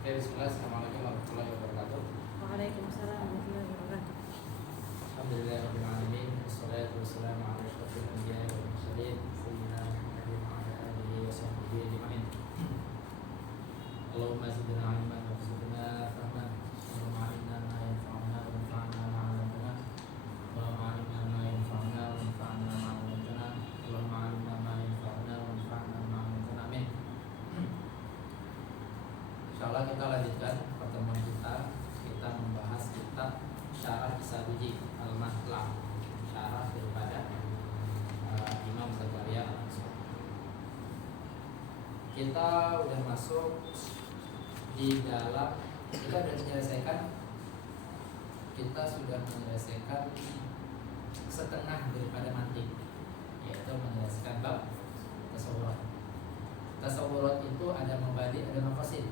Oke, bismillah. Assalamualaikum warahmatullahi wabarakatuh. Waalaikumsalam warahmatullahi wabarakatuh. Alhamdulillahirabbil alamin. Wassalatu wassalamu ala asyrofil anbiya'i wal mursalin sayyidina Muhammadin wa ala alihi wa sahbihi ajma'in. Allahumma zidna ilman warzuqna fahman. Allahumma 'allimna ma yanfa'una wanfa'na ma 'allamtana. Allahumma 'allimna ma yanfa'una wanfa'na ma 'allamtana. Allahumma 'allimna ma yanfa'una wanfa'na ma 'allamtana. Amin. Insyaallah kita lanjutkan pertemuan kita. Kita membahas kitab Syarah Kisabuji Al-Matlam, syarah daripada Imam Zakaria Al-Ansari. Kita udah masuk di dalam, kita sudah menyelesaikan setengah daripada mantik, yaitu menyelesaikan bab tasawurat. Tasawurat itu ada mabadi, ada maqasid.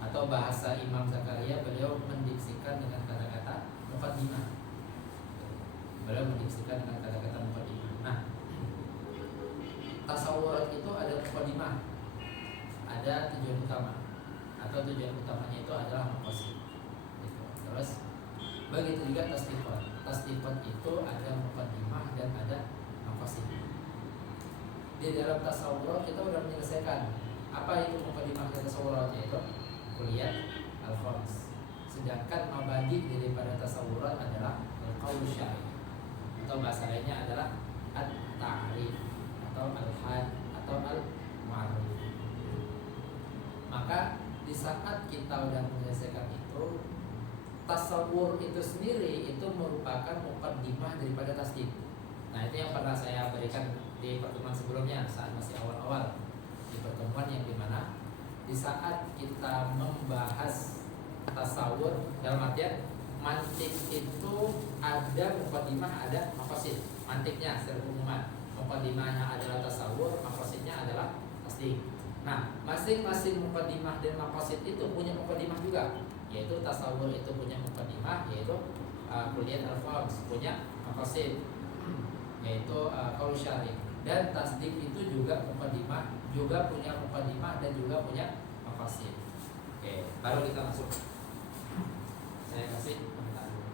Atau bahasa Imam Zakaria, beliau mendiksikan dengan kata-kata muqaddimah. Beliau mendiksikan dengan kata-kata muqaddimah. Nah, tasawurat itu ada muqaddimah, ada tujuan utama, atau tujuan utamanya itu adalah maqasid. Gitu. Terus begitu juga tasdiqat. Tasdiqat itu ada muqaddimah dan ada maqasid. Di dalam tasawurat kita sudah menyelesaikan apa itu muqaddimah dan tasawurat, yaitu kuliah al-khams. Sedangkan mabadi daripada tasawurat adalah al-qaul syar'i, atau bahasa lainnya adalah at-ta'rif atau al-had atau al-mu'arrif. Maka di saat kita sudah menyelesaikan itu, tasawur itu sendiri itu merupakan muqaddimah daripada tasdik. Nah, itu yang pernah saya berikan di pertemuan sebelumnya saat masih awal-awal, di pertemuan yang dimana di saat kita membahas tasawur dalam artian mantik itu ada muqaddimah, ada maqasid. Mantiknya secara umuman, muqaddimahnya adalah tasawur, maqasidnya adalah tasdik. Nah, masing-masing muqaddimah dan maqasid itu punya muqaddimah juga, yaitu tasawur itu punya muqaddimah, yaitu kuliah al-khams, punya maqasid, yaitu qaul syar'i. Dan tasdik itu juga muqaddimah, juga punya muqaddimah dan juga punya maqasid. Oke, baru kita masuk. Saya kasih komentar dulu.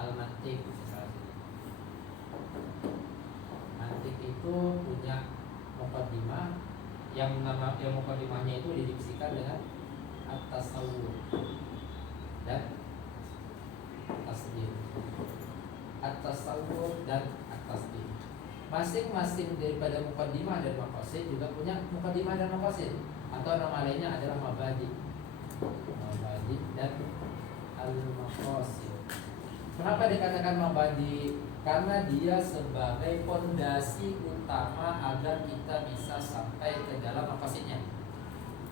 Al-mantik misalnya. Mantik itu punya muqaddimah yang muqaddimahnya itu didiksikan dengan at-tasawwur dan tasdik. At-tasawwur dan at-tasdik. Masing-masing daripada muqaddimah dan maqasid juga punya muqaddimah dan maqasid, atau nama lainnya adalah mabadi. Mabadi dan al-maqasid. Kenapa dikatakan mabadi? Karena dia sebagai fondasi utama agar kita bisa sampai ke dalam maqasidnya.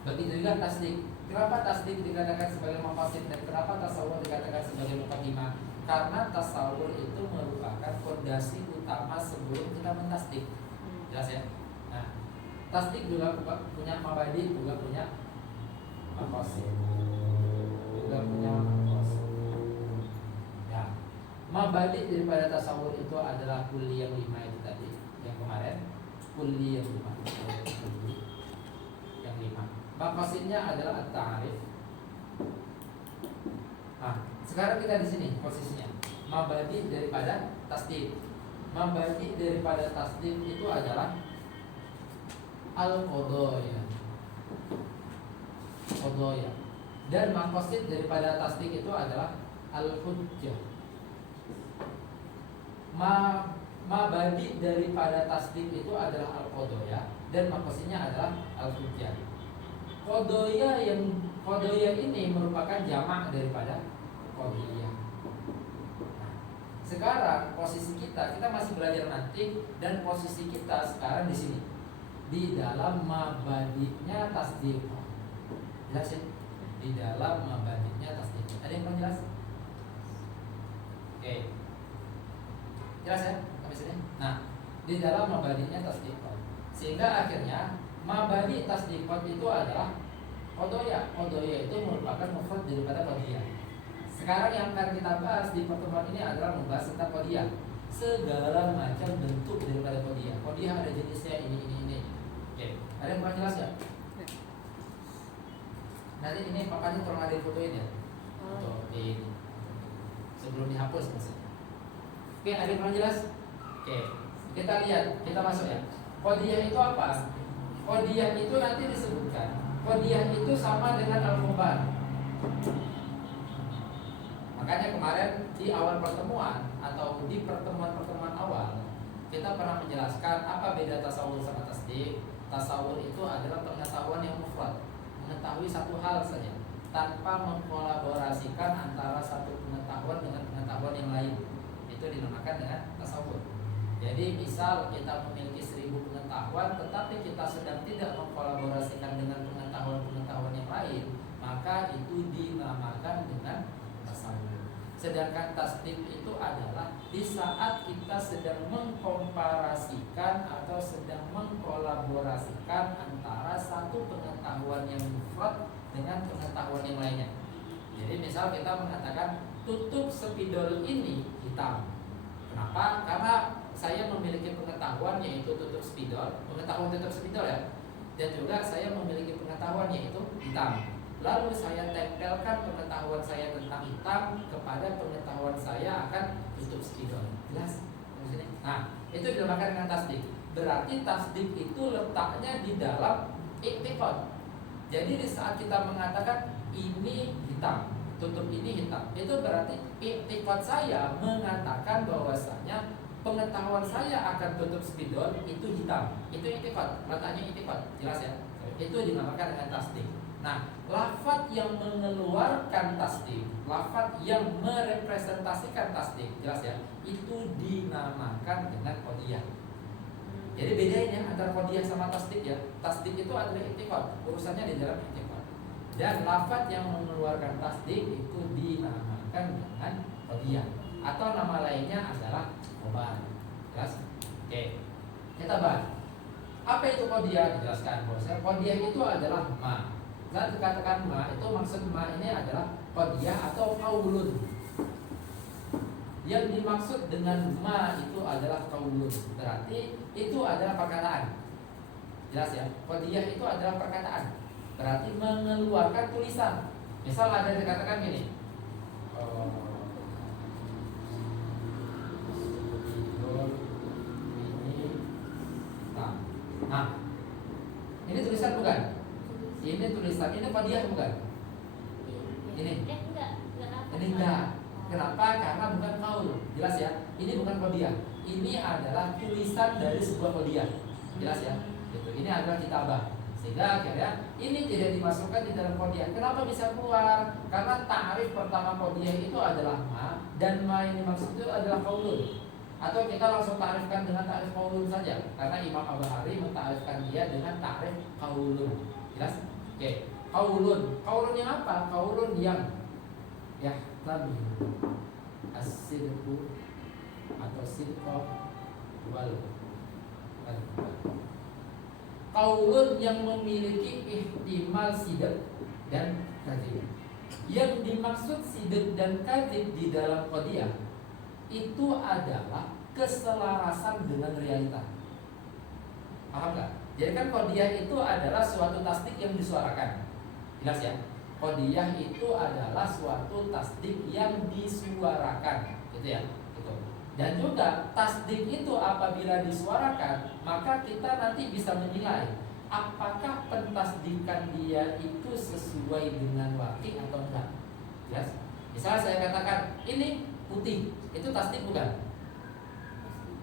Begitu juga tasdik. Kenapa tasdik dikatakan sebagai maqasid dan kenapa tasawur dikatakan sebagai muqaddimah? Karena tasawur itu merupakan fondasi utama sebelum kita mentasdik. Jelas ya? Nah, tasdik juga punya mabadi, juga punya maqasid, juga punya maqasid. Ya, mabadi daripada tasawur itu adalah kulli yang 5 itu tadi, yang kemarin kulli yang 5. Yang 5. Maqasidnya adalah at-ta'rif. Nah, sekarang kita di sini posisinya. Mabadi daripada tasdik. Mabadi daripada tasdik itu adalah al-qadaya. Qadaya. Dan maqasid daripada tasdik itu adalah al-hujjah. Mabadi daripada tasdik itu adalah al-qadaya dan maqasidnya adalah al-hujjah. Qadaya ini merupakan jamak daripada qadiyah. Nah, sekarang posisi kita masih belajar mantik dan posisi kita sekarang di sini di dalam mabadinya tasdik. Jelas ya? Di dalam mabadinya tasdik. Ada yang belum jelas? Oke. Jelas ya sampai sini? Nah, di dalam mabadinya tasdik. Sehingga akhirnya mabadi tasdiqat itu adalah qadaya. Qadaya itu merupakan mufrad daripada qadiyah. Sekarang yang akan kita bahas di pertemuan ini adalah membahas tentang qadiyah. Segala macam bentuk daripada qadiyah. Qadiyah ada jenisnya ini. Oke. Ada yang kurang jelas ya? Nanti ini papanya tolong ada fotoin ya. Oh. Untuk di sebelum dihapus maksudnya. Oke, ada yang kurang jelas? Oke, kita lihat, kita masuk ya. Qadiyah itu apa? Qadiyah itu nanti disebutkan. Qadiyah itu sama dengan al-khobar. Makanya kemarin di awal pertemuan atau di pertemuan-pertemuan awal kita pernah menjelaskan apa beda tasawur sama tasdik. Tasawur itu adalah pengetahuan yang mufrad, mengetahui satu hal saja tanpa mengkolaborasikan antara satu pengetahuan dengan pengetahuan yang lain. Itu dinamakan dengan tasawur. Jadi misal kita memiliki 1000 pengetahuan tetapi kita sedang tidak mengkolaborasikan dengan pengetahuan-pengetahuan yang lain, maka itu dinamakan dengan tasawur. Sedangkan tasdik itu adalah di saat kita sedang mengkomparasikan atau sedang mengkolaborasikan antara satu pengetahuan yang mufrad dengan pengetahuan yang lainnya. Jadi misal kita mengatakan tutup spidol ini hitam. Kenapa? Karena saya memiliki pengetahuan yaitu tutup spidol, pengetahuan tutup spidol ya. Dan juga saya memiliki pengetahuan yaitu hitam. Lalu saya tempelkan pengetahuan saya tentang hitam kepada pengetahuan saya akan tutup spidol. Jelas? Nah, itu dinamakan dengan tasdik. Berarti tasdik itu letaknya di dalam i'tiqad. Jadi di saat kita mengatakan ini hitam, tutup ini hitam, itu berarti i'tiqad saya mengatakan bahwasanya pengetahuan saya akan tutup spidol itu hitam. Itu i'tiqad, letaknya i'tiqad. Jelas ya? Itu dinamakan dengan tasdik. Nah, lafadz yang mengeluarkan tasdik, lafadz yang merepresentasikan tasdik, jelas ya, itu dinamakan dengan qadiyah. Jadi bedanya antara qadiyah sama tasdik ya. Tasdik itu adalah i'tiqad, urusannya di dalam i'tiqad. Dan lafadz yang mengeluarkan tasdik itu dinamakan dengan qadiyah. Atau nama lainnya adalah khobar. Jelas? Oke. Kita bahas. Apa itu qadiyah? Dijelaskan bahwasanya qadiyah itu adalah ma. Saat dikatakan ma, itu maksud ma ini adalah qadiyah atau qaulun. Yang dimaksud dengan ma itu adalah qaulun. Berarti itu adalah perkataan. Jelas ya? Qadiyah itu adalah perkataan. Berarti mengeluarkan tulisan. Misal ada yang dikatakan gini. Nah, ini tulisan bukan? Ini tulisan, ini qadiyah bukan? Ini? Ini enggak. Kenapa? Karena bukan qaul. Jelas ya? Ini bukan qadiyah. Ini adalah tulisan dari sebuah qadiyah. Jelas ya? Gitu. Ini adalah kitabah. Sehingga akhirnya ini tidak dimasukkan di dalam qadiyah. Kenapa bisa keluar? Karena ta'rif pertama qadiyah itu adalah ma, dan ma ini maksud itu adalah qaulun. Atau kita langsung ta'rifkan dengan ta'rif qaulun saja, karena Imam Al-Bahari mentarifkan dia dengan ta'rif qaulun. Jelas? Oke, qaulun. Qaulun yang apa? Qaulun yang yahtamilu as-sidqu atau sidqa wal kadhib. Qaulun yang memiliki ihtimal sidq dan kadhib. Yang dimaksud sidq dan kadhib di dalam qadiyah itu adalah keselarasan dengan realita. Paham nggak? Jadi kan qadiyah itu adalah suatu tasdik yang disuarakan. Jelas ya? Qadiyah itu adalah suatu tasdik yang disuarakan, gitu ya? Gitu. Dan juga tasdik itu apabila disuarakan, maka kita nanti bisa menilai apakah pentasdikan dia itu sesuai dengan waqi' atau enggak. Jelas? Misalnya saya katakan ini putih, itu tasdik bukan?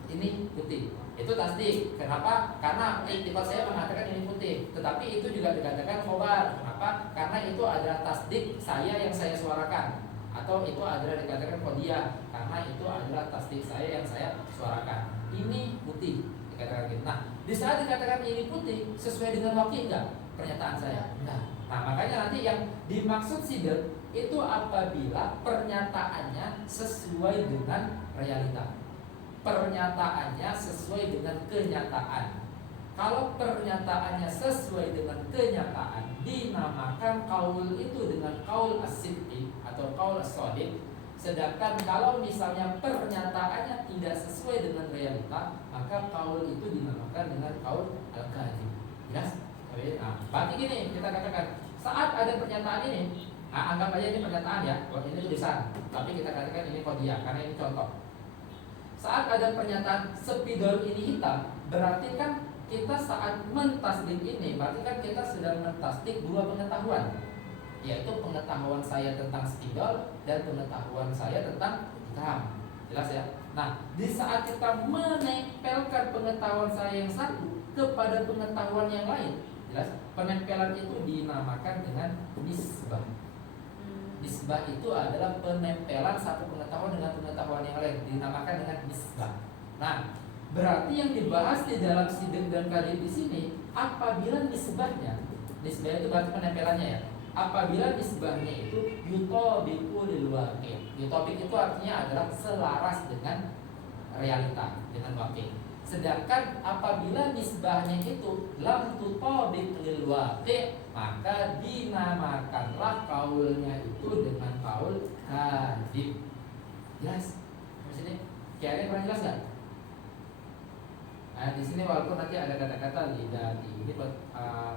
Ini putih, itu tasdik. Kenapa? Karena i'tiqad saya mengatakan ini putih, tetapi itu juga dikatakan khobar. Kenapa? Karena itu adalah tasdik saya yang saya suarakan, atau itu adalah dikatakan qadiyah karena itu adalah tasdik saya yang saya suarakan. Ini putih, dikatakan gitu. Nah, di saat dikatakan ini putih, sesuai dengan waqi' enggak pernyataan saya? Enggak. Nah, makanya nanti yang dimaksud sidq itu apabila pernyataannya sesuai dengan realita. Pernyataannya sesuai dengan kenyataan. Kalau pernyataannya sesuai dengan kenyataan, dinamakan qaul itu dengan qaul as-sidqi atau qaul as-shadiq. Sedangkan kalau misalnya pernyataannya tidak sesuai dengan realita, maka qaul itu dinamakan dengan qaul al-kadhib. Jelas? Nah, berarti gini kita katakan saat ada pernyataan ini, nah, anggap aja ini pernyataan ya, ini tulisan, tapi kita katakan ini kodiah karena ini contoh. Saat ada pernyataan spidol ini hitam, berarti kan kita saat mentasdik ini, berarti kan kita sedang mentasdik dua pengetahuan, yaitu pengetahuan saya tentang spidol dan pengetahuan saya tentang hitam. Jelas ya? Nah, di saat kita menempelkan pengetahuan saya yang satu kepada pengetahuan yang lain, jelas, penempelan itu dinamakan dengan nisbah. Nisbah itu adalah penempelan satu pengetahuan dengan pengetahuan yang lain, dinamakan dengan nisbah. Nah, berarti yang dibahas di dalam sidq dan kadhib di sini, apabila nisbahnya, nisbah itu berarti penempelannya ya. Apabila nisbahnya itu yutobiku lil waqi'. Yutobik itu artinya adalah selaras dengan realita, dengan waqi'. Sedangkan apabila nisbahnya itu lam tutobik lil waqi', maka dinamakanlah kaulnya itu dengan kaul kadhib. Jelas? Di sini kira-kira kurang jelas nggak? Nah, di sini walaupun nanti ada kata-kata lidati, ini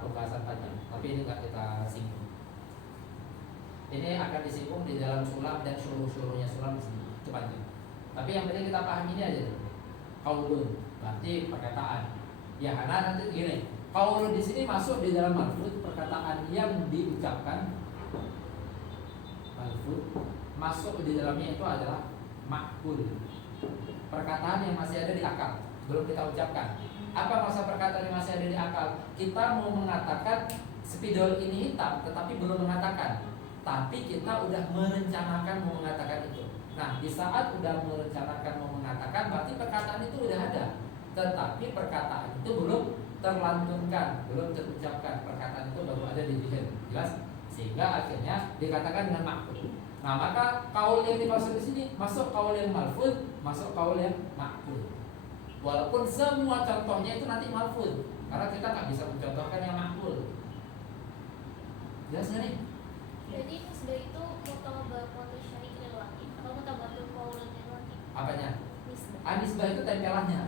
pembahasan panjang, tapi ini nggak kita singgung. Ini akan disinggung di dalam sulam dan syuruh-syuruhnya sulam di sini. Itu panjang. Tapi yang penting kita pahami ini aja dulu. Kaulun berarti perkataan. Ya, karena nanti gini, kaulun di sini masuk di dalam malfud, perkataan yang diucapkan. Malfud masuk di dalamnya itu adalah makul. Perkataan yang masih ada di akal, belum kita ucapkan. Apa masa perkataan yang masih ada di akal? Kita mau mengatakan spidol ini hitam, tetapi belum mengatakan. Tapi kita udah merencanakan mau mengatakan itu. Nah, di saat udah merencanakan mau mengatakan, berarti perkataan itu udah ada. Tetapi perkataan itu belum terlantunkan, belum terucapkan. Perkataan itu baru ada di diri. Jelas? Sehingga akhirnya dikatakan dengan makul. Nah, maka kaul yang dimaksud di sini masuk kaul yang malfud, masuk kaul yang makul. Walaupun semua contohnya itu nanti malfud, karena kita nggak bisa mencontohkan yang makul. Jelas nggak nih? Jadi nisbah itu mutabaqatul syar'i lil waqi' atau mutabaqatul qaul lil waqi'. Apanya? Nisbah. Nisbah itu tempelannya.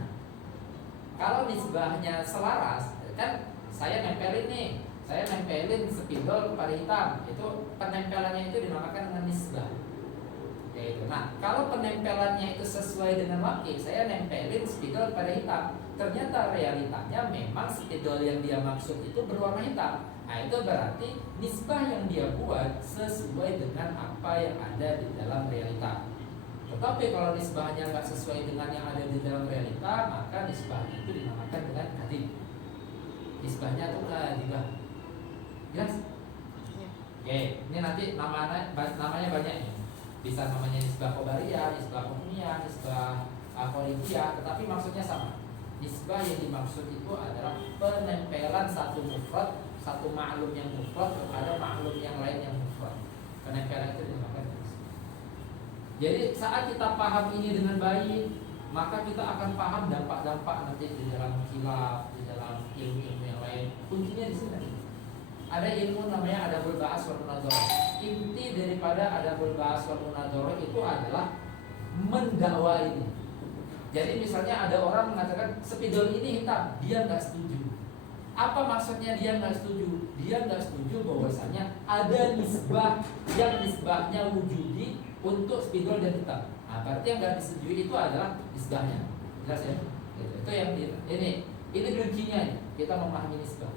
Kalau nisbahnya selaras, kan saya nempelin nih, saya nempelin spidol pada hitam, itu penempelannya itu dinamakan dengan nisbah. Yaitu. Nah, kalau penempelannya itu sesuai dengan waqi', saya nempelin spidol pada hitam. Ternyata realitanya memang spidol yang dia maksud itu berwarna hitam. Nah, itu berarti nisbah yang dia buat sesuai dengan apa yang ada di dalam realita. Tetapi kalau nisbahnya nggak sesuai dengan yang ada di dalam realita, maka nisbahnya itu dinamakan dengan kadhib. Nisbahnya itu kadhibah. Jelas? Ya. Oke, ini nanti namanya banyak nih. Bisa namanya nisbah khobariyah, nisbah hukmiyah, nisbah kholidiyah, tetapi maksudnya sama. Nisbah yang dimaksud itu adalah penempelan satu mufrad, satu ma'lum yang mufrad kepada ma'lum yang lain yang mufrad. Penempelan itu dinamakan nisbah. Jadi saat kita paham ini dengan baik, maka kita akan paham dampak-dampak nanti di dalam khilaf, di dalam ilmu-ilmu yang lain. Kuncinya di sini. Ada ilmu namanya adabul bahas wal munadzarah. Inti daripada adabul bahas wal munadzarah itu adalah mendakwa ini. Jadi misalnya ada orang mengatakan spidol ini hitam, dia nggak setuju. Apa maksudnya dia nggak setuju? Dia nggak setuju bahwasanya ada nisbah yang nisbahnya wujudi untuk spidol dan hitam. Nah, berarti yang nggak disetujui itu adalah nisbahnya. Jelas ya? Itu yang ini kuncinya. Kita memahami nisbah.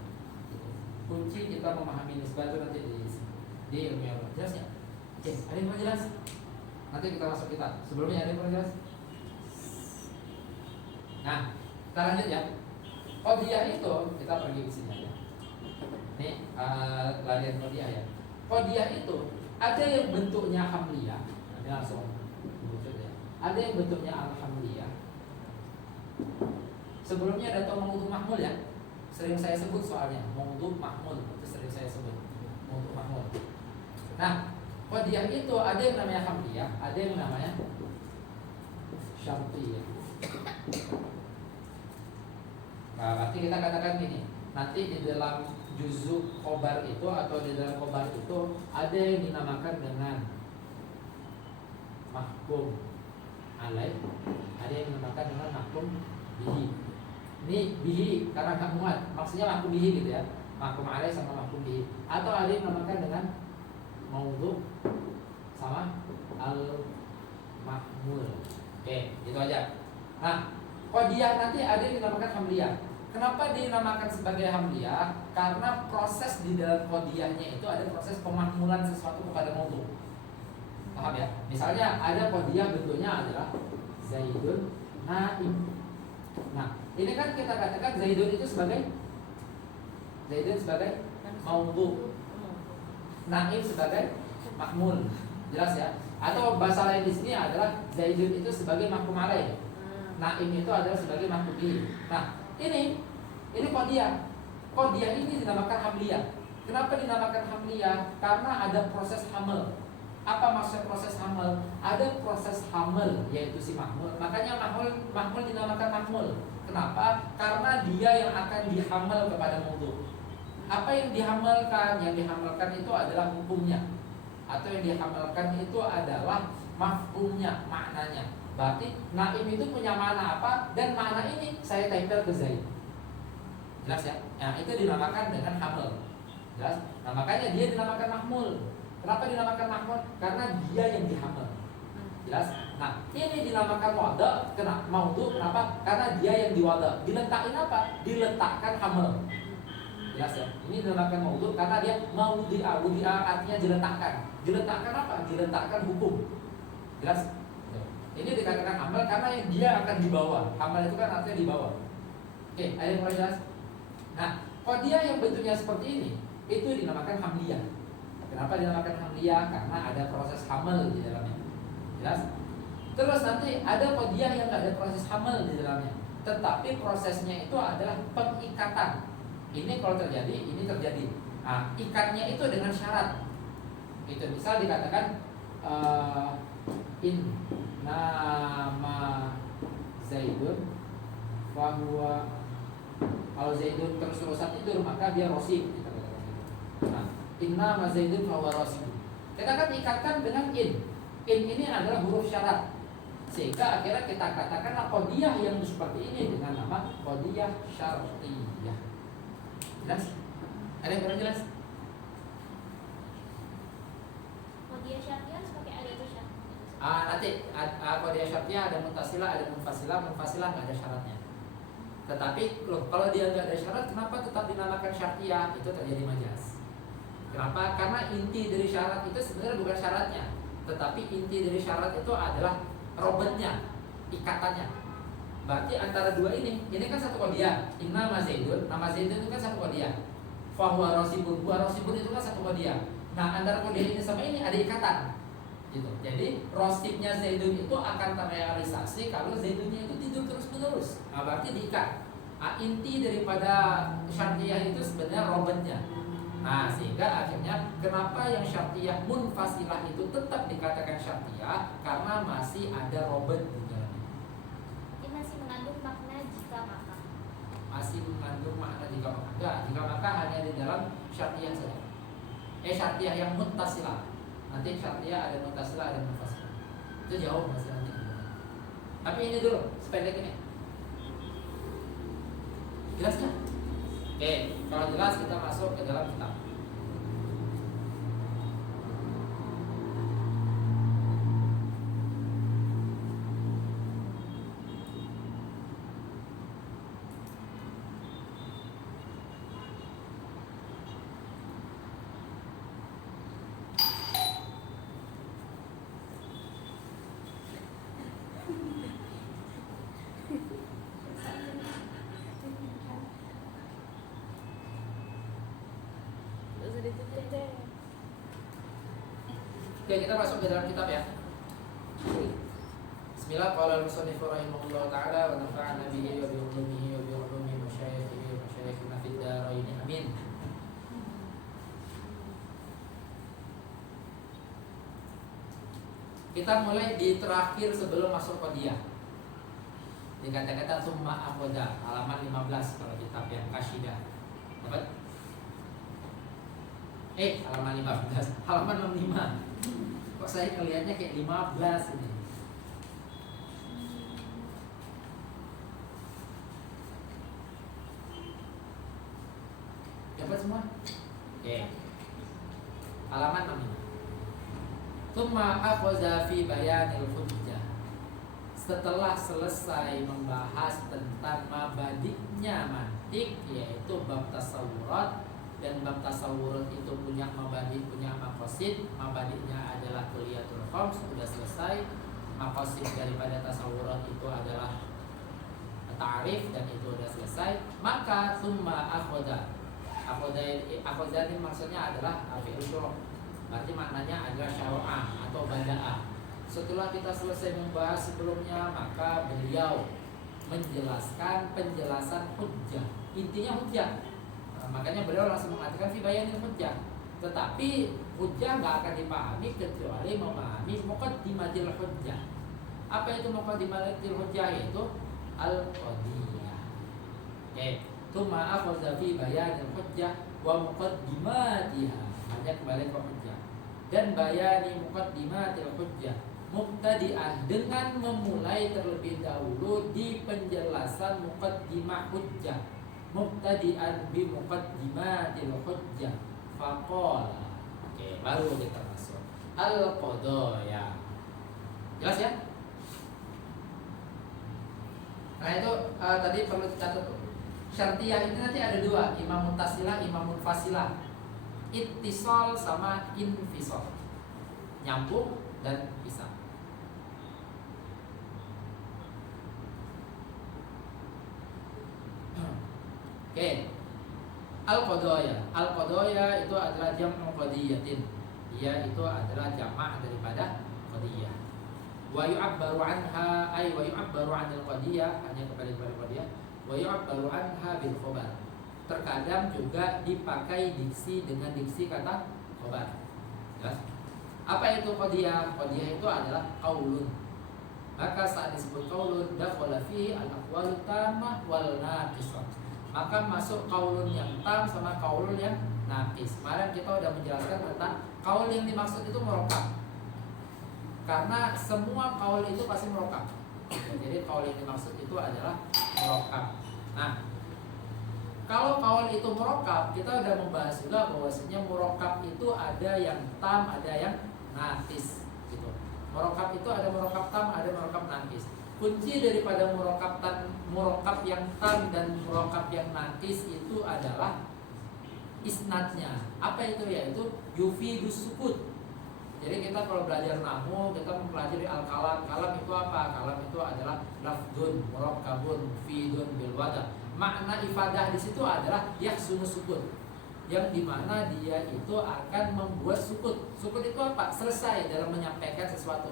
Kunci kita memahami nisbah itu nanti di ilmu yang jelas ya. Oke, ada yang mau jelas? Nanti kita masuk kitab. Sebelumnya ada yang mau jelas? Nah, kita lanjut ya. Qadiyah itu kita pergi ke sini aja. Ini larian qadiyah ya. Qadiyah itu ada yang bentuknya hamliyah. Ini langsung wujud ya. Ada yang bentuknya alhamdulillah. Sebelumnya ada mawdu mahmul ya. Sering saya sebut soalnya mawdu mahmul itu sering saya sebut mawdu mahmul. Nah, qadiyah itu ada yang namanya hamliyah, ada yang namanya syartiyah. Nah, berarti kita katakan gini, nanti di dalam juzuk khobar itu atau di dalam khobar itu ada yang dinamakan dengan mahkum alaih, ada yang dinamakan dengan mahkum bihi. Ini bihi karena nggak muat, maksudnya mahkum bihi gitu ya. mahkum alaih sama mahkum bihi, atau ada yang namakan dengan maudhu sama al mahmul. Oke, gitu aja. Nah, qadiyah nanti ada yang dinamakan hamliyah. Kenapa dinamakan sebagai hamliyah? Karena proses di dalam qadiyahnya itu ada proses pemakmulan sesuatu kepada maudhu. Paham ya? Misalnya ada qadiyah bentuknya adalah Zaidun naim. Nah, ini kan kita katakan Zaidun itu sebagai maudhu, naim sebagai mahmul. Jelas ya? Atau bahasa lain di sini adalah Zaidun itu sebagai mahkum alaih, naim itu adalah sebagai mahkum bihi. Nah, ini qadiyah. Qadiyah ini dinamakan hamliyah. Kenapa dinamakan hamliyah? Karena ada proses hamil. Apa maksud proses hamil? Ada proses hamil yaitu si mahmul. Makanya mahmul dinamakan mahmul. Kenapa? Karena dia yang akan dihamil kepada maudhu. Apa yang dihamilkan? Yang dihamilkan itu adalah hukumnya, atau yang dihamilkan itu adalah mafhumnya, maknanya. Berarti naim itu punya makna apa? Dan makna ini saya tempel ke Zaid. Jelas ya? Nah, itu dinamakan dengan hamil. Jelas? Nah, makanya dia dinamakan mahmul. Kenapa dinamakan mahmul? Karena dia yang dihamil. Jelas? Nah, ini dinamakan wada. Maudhu kenapa? Karena dia yang diwada. Diletakin apa? Diletakkan hamil. Jelas ya? Ini dinamakan maudhu karena dia wudi'a artinya diletakkan. Diletakkan apa? Diletakkan hukum. Jelas? Ini dikatakan hamil karena yang dia akan dibawa. Hamil itu kan artinya dibawa. Oke, ada yang mulai jelas? Nah, qadiyah yang bentuknya seperti ini itu dinamakan hamliyah. Kenapa dinamakan hamliyah? Karena ada proses hamil di dalamnya. Jelas? Terus nanti ada qadiyah yang nggak ada proses hamil di dalamnya, tetapi prosesnya itu adalah pengikatan. Ini kalau terjadi, ini terjadi. Nah, ikatnya itu dengan syarat. Itu misal dikatakan in nama Zaidun bahwa kalau Zaidun terus-terusan tidur maka dia rosim. Nah, in nama Zaidun bahwa rosim. Kita kan ikatkan dengan in. In ini adalah huruf syarat. Sehingga akhirnya kita katakanlah qadiyah yang seperti ini dengan nama qadiyah syartiyah. Jelas? Ada yang kurang jelas? Qadiyah syartiyah harus pakai alif syartiyah. Nanti qadiyah syartiyah ada muttasilah, ada munfasilah. Munfasilah nggak ada syaratnya. Tetapi kalau dia nggak ada syarat, kenapa tetap dinamakan syartiyah? Itu terjadi majas. Kenapa? Karena inti dari syarat itu sebenarnya bukan syaratnya, tetapi inti dari syarat itu adalah robotnya, ikatannya. Berarti antara dua ini kan satu qadiyah. Inna Zaidun, nama Zaidun itu kan satu qadiyah. Fahuwa rasibun, huwa rasibun itu kan satu qadiyah. Nah, antara qadiyah ini sama ini ada ikatan. Gitu. Jadi rosibnya Zaidun itu akan terrealisasi kalau Zaidunnya itu tidur terus-menerus. Nah, berarti diikat. Nah, inti daripada syartiyah itu sebenarnya robotnya. Nah, sehingga akhirnya kenapa yang syartiyah munfasilah itu tetap dikatakan syartiyah? Karena masih ada robot di dalamnya. Ini masih mengandung makna jika maka. Masih mengandung makna jika maka. Enggak, jika maka hanya di dalam syartiyah saja. Syartiyah yang muttasilah. Nanti syartiyah ada muttasilah, ada munfasilah. Itu jauh masih nanti. Tapi ini dulu, sependek ini. Jelas kan? Oke, kalau jelas kita masuk ke dalam kitab. Oke, kita masuk ke dalam kitab ya. Bismillah, qala al-musannif rahimahullah ta'ala wa nafa'ana bihi wa bi ulumihi wa bi ulumi masyayikhihi wa masyayikhina fid dharain. Amin. Kita mulai di terakhir sebelum masuk qadiyah. Di kata-kata summa aqoda, halaman 15 kalau kitab yang Kasyidah. Dapat? Halaman 15, halaman 65. Kok saya kelihatannya kayak 15 ini. Dapat semua? semua? Oke. Halaman 65. Tsumma akhadha fi bayanil hujjah. Setelah selesai membahas tentang mabadi'nya mantik, yaitu bab tasawurat, dan bab tasawurat itu punya mabadi, punya maqasid. Mabadi'nya adalah kuliyatul khams, sudah selesai. Maqasid daripada tasawurat itu adalah ta'rif, dan itu sudah selesai. Maka tsumma akhadha. Akhadha ini maksudnya adalah fi'il syuru'. Berarti maknanya adalah syara'ah atau bada'ah. Setelah kita selesai membahas sebelumnya, maka beliau menjelaskan penjelasan hujjah. Intinya hujjah. Makanya beliau langsung mengatakan fi bayanil hujjah. Tetapi hujjah nggak akan dipahami kecuali memahami muqaddimatil hujjah. Apa itu muqaddimatil hujjah? Itu al-qadiyah. Tsumma akhadha fi bayanil hujjah wa muqaddimatiha. Hanya kembali ke hujjah. Dan bayani muqaddimatil hujjah, mubtadi'an, dengan memulai terlebih dahulu di penjelasan muqaddimah hujjah. Mubtadi'an bi muqaddimatil hujjah. Faqala. Oke, baru kita masuk al-qadaya. Jelas ya? Nah itu tadi perlu dicatat tuh. Syartiyah ini nanti ada dua, imam muttasilah, imam munfasilah. Ittisal sama infisal. Nyambung dan pisah. Oke. Al-qadaya. Al-qadaya itu adalah jam'u qadiyatin. Dia itu adalah jamak daripada qadiyah. Wa yu'abbaru anha ay wa yu'abbaru 'anil qadiyah, hanya kepada qadiyah. Wa yu'abbaru anha bil khabar. Terkadang juga dipakai diksi dengan diksi kata khabar. Jelas? Apa itu qadiyah? Qadiyah itu adalah qaulun. Maka saat disebut qaulun, dakhala fihi al-aqwalut tammah wal naqisah. Maka masuk qaulun yang tam sama qaulun yang naqis. Kemarin kita sudah menjelaskan tentang qaul yang dimaksud itu murakkab. Karena semua qaul itu pasti murakkab. Jadi qaul yang dimaksud itu adalah murakkab. Nah, kalau qaul itu murakkab, kita sudah membahas juga bahwasanya murakkab itu ada yang tam, ada yang naqis gitu. Murakkab itu ada murakkab tam, ada murakkab naqis. Kunci daripada murakkab yang tam dan murakkab yang naqis itu adalah isnadnya. Apa itu? Yaitu yufidus sukut. Jadi kita kalau belajar nahwu, kita mempelajari al-kalam. Kalam itu apa? Kalam itu adalah lafdun murakkabun mufidun bil wada'. Makna ifadah di situ adalah yahsunu sukut, yang dimana dia itu akan membuat sukut. Sukut itu apa? Selesai dalam menyampaikan sesuatu.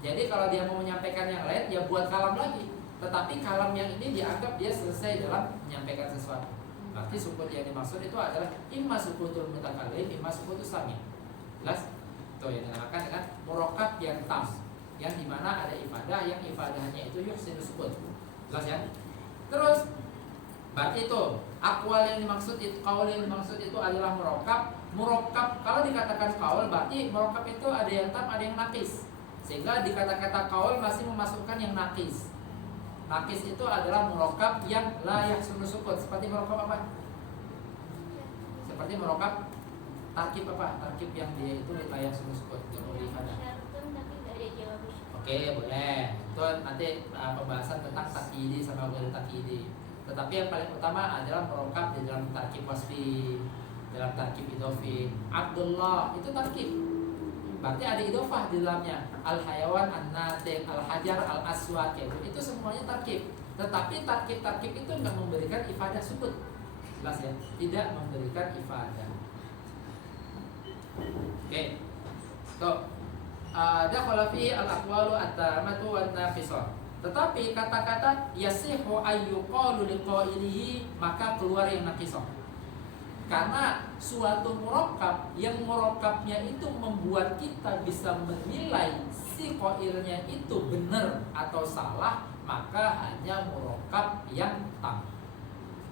Jadi kalau dia mau menyampaikan yang lain, ya buat kalam lagi. Tetapi kalam yang ini dianggap dia selesai dalam menyampaikan sesuatu. Berarti sukut yang dimaksud itu adalah imma sukutul mutakallim, imma sukutus sami. Jelas? Itu yang dinamakan dengan murakkab yang tam, yang dimana ada ifadah, yang ifadahnya itu yuhsinu sukut. Jelas ya? Terus berarti itu aqwal yang dimaksud itu, qaul yang dimaksud itu adalah murakkab. Murakkab kalau dikatakan qaul, berarti murakkab itu ada yang tam, ada yang naqis. Sehingga di kata-kata qaul masih memasukkan yang naqis. Naqis itu adalah murakkab yang la yahsunu sukun. Seperti murakkab apa? Seperti murakkab tarkib apa? Tarkib yang dia itu la yahsunu sukun. Oke, boleh. Itu nanti pembahasan tentang takyidi sama ghairu takyidi. Tetapi yang paling utama adalah murakkab di dalam tarkib wasfi, dalam tarkib idhofi. Abdullah itu tarkib. Berarti ada idhofah di dalamnya. Al-hayawan, an-natiq, al-hajar, al-aswad, itu semuanya tarkib. Tetapi tarkib-tarkib itu enggak memberikan ifadah sukut. Jelas ya? Tidak memberikan ifadah. Oke. Tuh. Dakhala fi al-aqwalu at-tamatu wan-naqisah. Tetapi kata-kata yasihu ayyuqalu liqailihi, maka keluar yang naqisah. Karena suatu murakkab yang murakkabnya itu membuat kita bisa menilai si qailnya itu benar atau salah, maka hanya murakkab yang tam.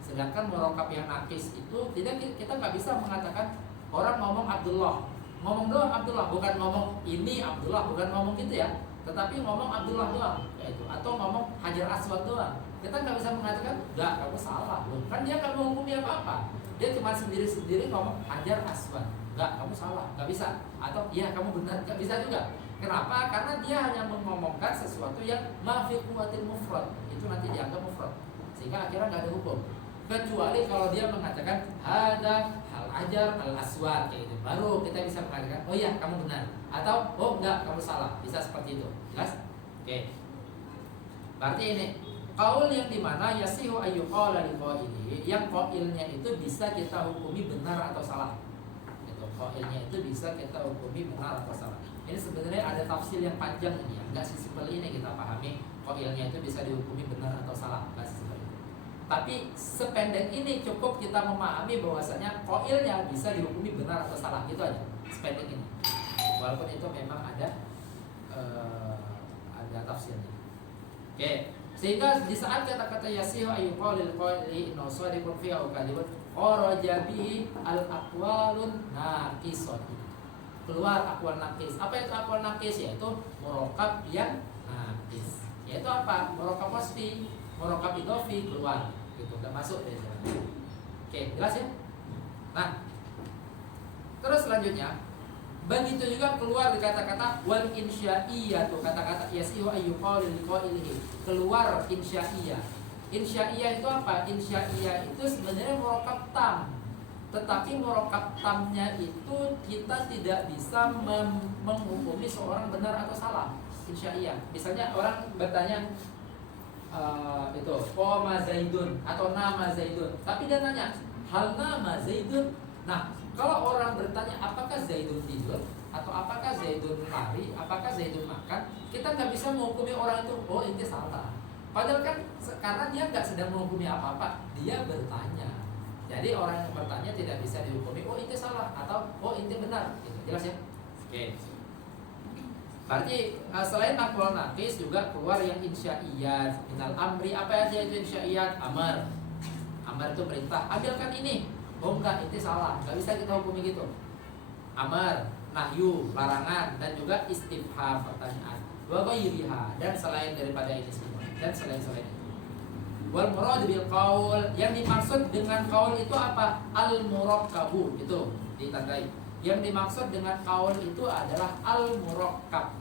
Sedangkan murakkab yang naqis itu kita nggak bisa mengatakan orang ngomong Abdullah, ngomong doang Abdullah, bukan ngomong ini Abdullah, bukan ngomong gitu ya, tetapi ngomong Abdullah doang kayak itu, atau ngomong Hajar Aswad doang. Kita nggak bisa mengatakan enggak, kamu salah loh, kan dia nggak menghukumi apa-apa. Dia cuma sendiri-sendiri ngomong hajar aswad, enggak, kamu salah, enggak bisa. Atau iya kamu benar, enggak bisa juga. Kenapa? Karena dia hanya mengomongkan sesuatu yang ma fi quwwatil mufrad, itu nanti dianggap mufrad, sehingga akhirnya nggak ada hukum. Kecuali kalau dia mengatakan hada hal ajar al aswad kayak gitu, baru kita bisa mengatakan oh iya kamu benar, atau oh enggak kamu salah, bisa seperti itu. Jelas? Oke. Berarti ini qaul yang dimana yasihu ayyuqala liqaili, yang qailnya itu bisa kita hukumi benar atau salah. Itu qailnya itu bisa kita hukumi benar atau salah. Ini sebenarnya ada tafsir yang panjang ini ya, enggak sesimpel ini kita pahami qailnya itu bisa dihukumi benar atau salah, enggak sesimpel itu. Tapi sependek ini cukup kita memahami bahwasanya qailnya bisa dihukumi benar atau salah, gitu aja. Sependek ini. Walaupun itu memang ada tafsirnya. Oke. Sehingga di saat kata-kata yasihu ayyuqalil qaili inna sadiqun fi au kadhibun kharaja bi al aqwalun naqisah. Keluar akwal naqis. Apa itu akwal naqis? Yaitu murokab yang naqis. Yaitu apa? Murokab wasfi, murokab idhofi keluar. Gitu, udah masuk dari sana. Oke, jelas ya? Nah, terus selanjutnya begitu juga keluar di kata-kata wal insya'iyah, tuh kata-kata yasihu ayyuqalil liqailihi, keluar insya'iyah. Insya'iyah itu apa? Insya'iyah itu sebenarnya murokab tam. Tetapi murokab tamnya itu kita tidak bisa menghukumi seorang benar atau salah. Insya'iyah. Misalnya orang bertanya itu qoma zaidun atau nama zaidun, tapi dia tanya hal nama zaidun. Nah, kalau orang bertanya apakah zaidun tidur atau apakah zaidun lari, apakah zaidun makan, kita nggak bisa menghukumi orang itu oh ini salah. Padahal kan karena dia nggak sedang menghukumi apa-apa, dia bertanya. Jadi orang yang bertanya tidak bisa dihukumi oh ini salah atau oh ini benar. Gitu. Jelas ya? Oke. Berarti selain aqwal naqis juga keluar yang insya'iyat. Minal amri, apa aja itu insya'iyat? Amar. Amar itu perintah, ambilkan ini. Oh enggak, itu salah, enggak bisa kita hukumi gitu. Amar, nahyu, larangan, dan juga istifham, pertanyaan. Wa ghairiha, dan selain daripada ini semua, dan selain itu. Wal murad bil qaul, yang dimaksud dengan qaul itu apa? Al murakkabu, itu ditandai. Yang dimaksud dengan qaul itu adalah al-murakkab.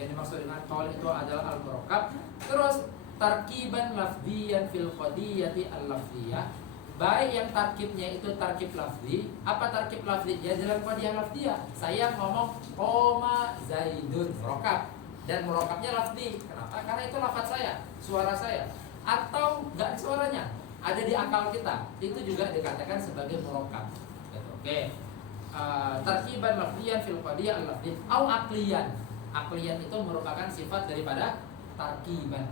Yang dimaksud dengan qaul itu adalah al-murakkab. Terus tarkiban lafziyan fil qadiyati al-lafziyah. Baik yang tarkibnya itu tarkib lafzi. Apa tarkib lafzi? Ya dalam qadiyah lafziyah. Saya ngomong qoma zaidun, murakkab. Dan murakkabnya lafzi. Kenapa? Karena itu lafaz saya, suara saya. Atau enggak suaranya, ada di akal kita. Itu juga dikatakan sebagai murakkab. Oke. Tarkiban lafziyan fil qadiyah al-lafzi au aqliyan. Aqliyan itu merupakan sifat daripada tarkiban.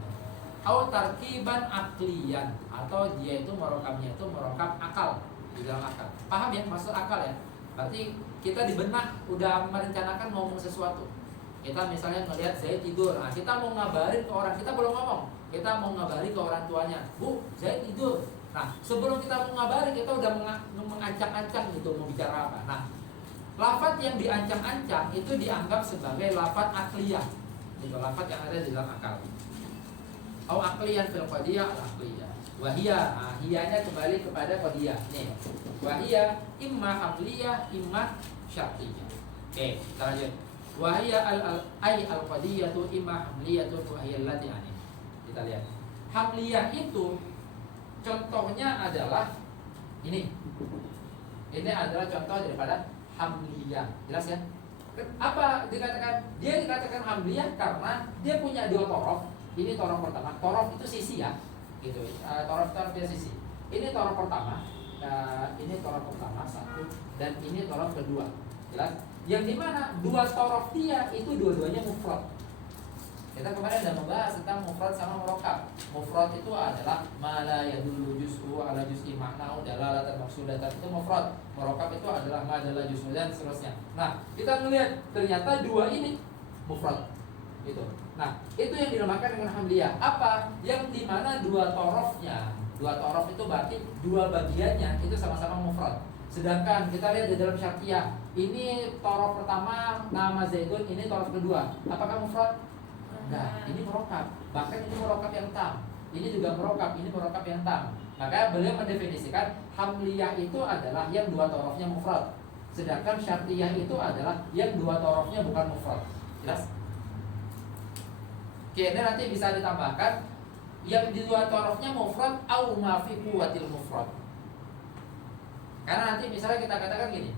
Au tarkiban aqliyan, atau dia itu merokabnya itu merokab akal, di dalam akal. Paham ya maksud akal ya? Berarti kita di benak udah merencanakan ngomong sesuatu. Kita misalnya ngelihat Zaid tidur. Nah, kita mau ngabarin ke orang, kita belum ngomong. Kita mau ngabari ke orang tuanya, "Bu, Zaid tidur." Nah, sebelum kita mau ngabari, kita udah mengancang-ancang gitu mau bicara apa. Nah, lafaz yang diancang-ancang itu dianggap sebagai lafaz akliyah. Itu lafaz yang ada di dalam akal. Au aqliyan fil qadiyah al-aqliyah. Wahia, hiyanya kembali kepada qadiyah. Nih. Wahia imma hamliyah, imma syartiyah. Oke, kita lanjut. Wahia al-qadiyatu imma hamliyatun wa hiya allati ani. Kita lihat. Hamliyah itu contohnya adalah ini. Ini adalah contoh daripada hamliyah. Jelas ya? Apa dikatakan? Dia dikatakan hamliyah karena dia punya dua torof. Ini torof pertama. Torof itu sisi ya, gitu. Torof itu sisi. Ini torof pertama. Ini torof pertama satu, dan ini torof kedua. Jelas? Yang dimana dua torof dia itu dua-duanya mufrad. Kita kemarin sudah membahas tentang mufrad sama murakkab. Mufrad itu adalah ma la yadullu juz'u ala juz'i ma'nahu dalalatan maqsudatan, itu mufrad. Murakkab itu adalah ma dalla juz'u dan seterusnya. Nah, kita melihat ternyata dua ini mufrad. Itu. Nah, itu yang dinamakan dengan hamliyah. Apa? Yang dimana dua torofnya, dua torof itu berarti dua bagiannya itu sama-sama mufrad. Sedangkan kita lihat di dalam syartiyah, ini torof pertama nama Zaidun, ini torof kedua. Apakah mufrad? Nah, ini murakkab. Bahkan ini murakkab yang tam. Ini juga murakkab, ini murakkab yang tam. Maka beliau mendefinisikan hamliyah itu adalah yang dua torofnya mufrad, sedangkan syartiyah itu adalah yang dua torofnya bukan mufrad. Jelas? Oke, ini nanti bisa ditambahkan yang di dua torofnya mufrad au ma fi quwwatil mufrad. Karena nanti misalnya kita katakan gini,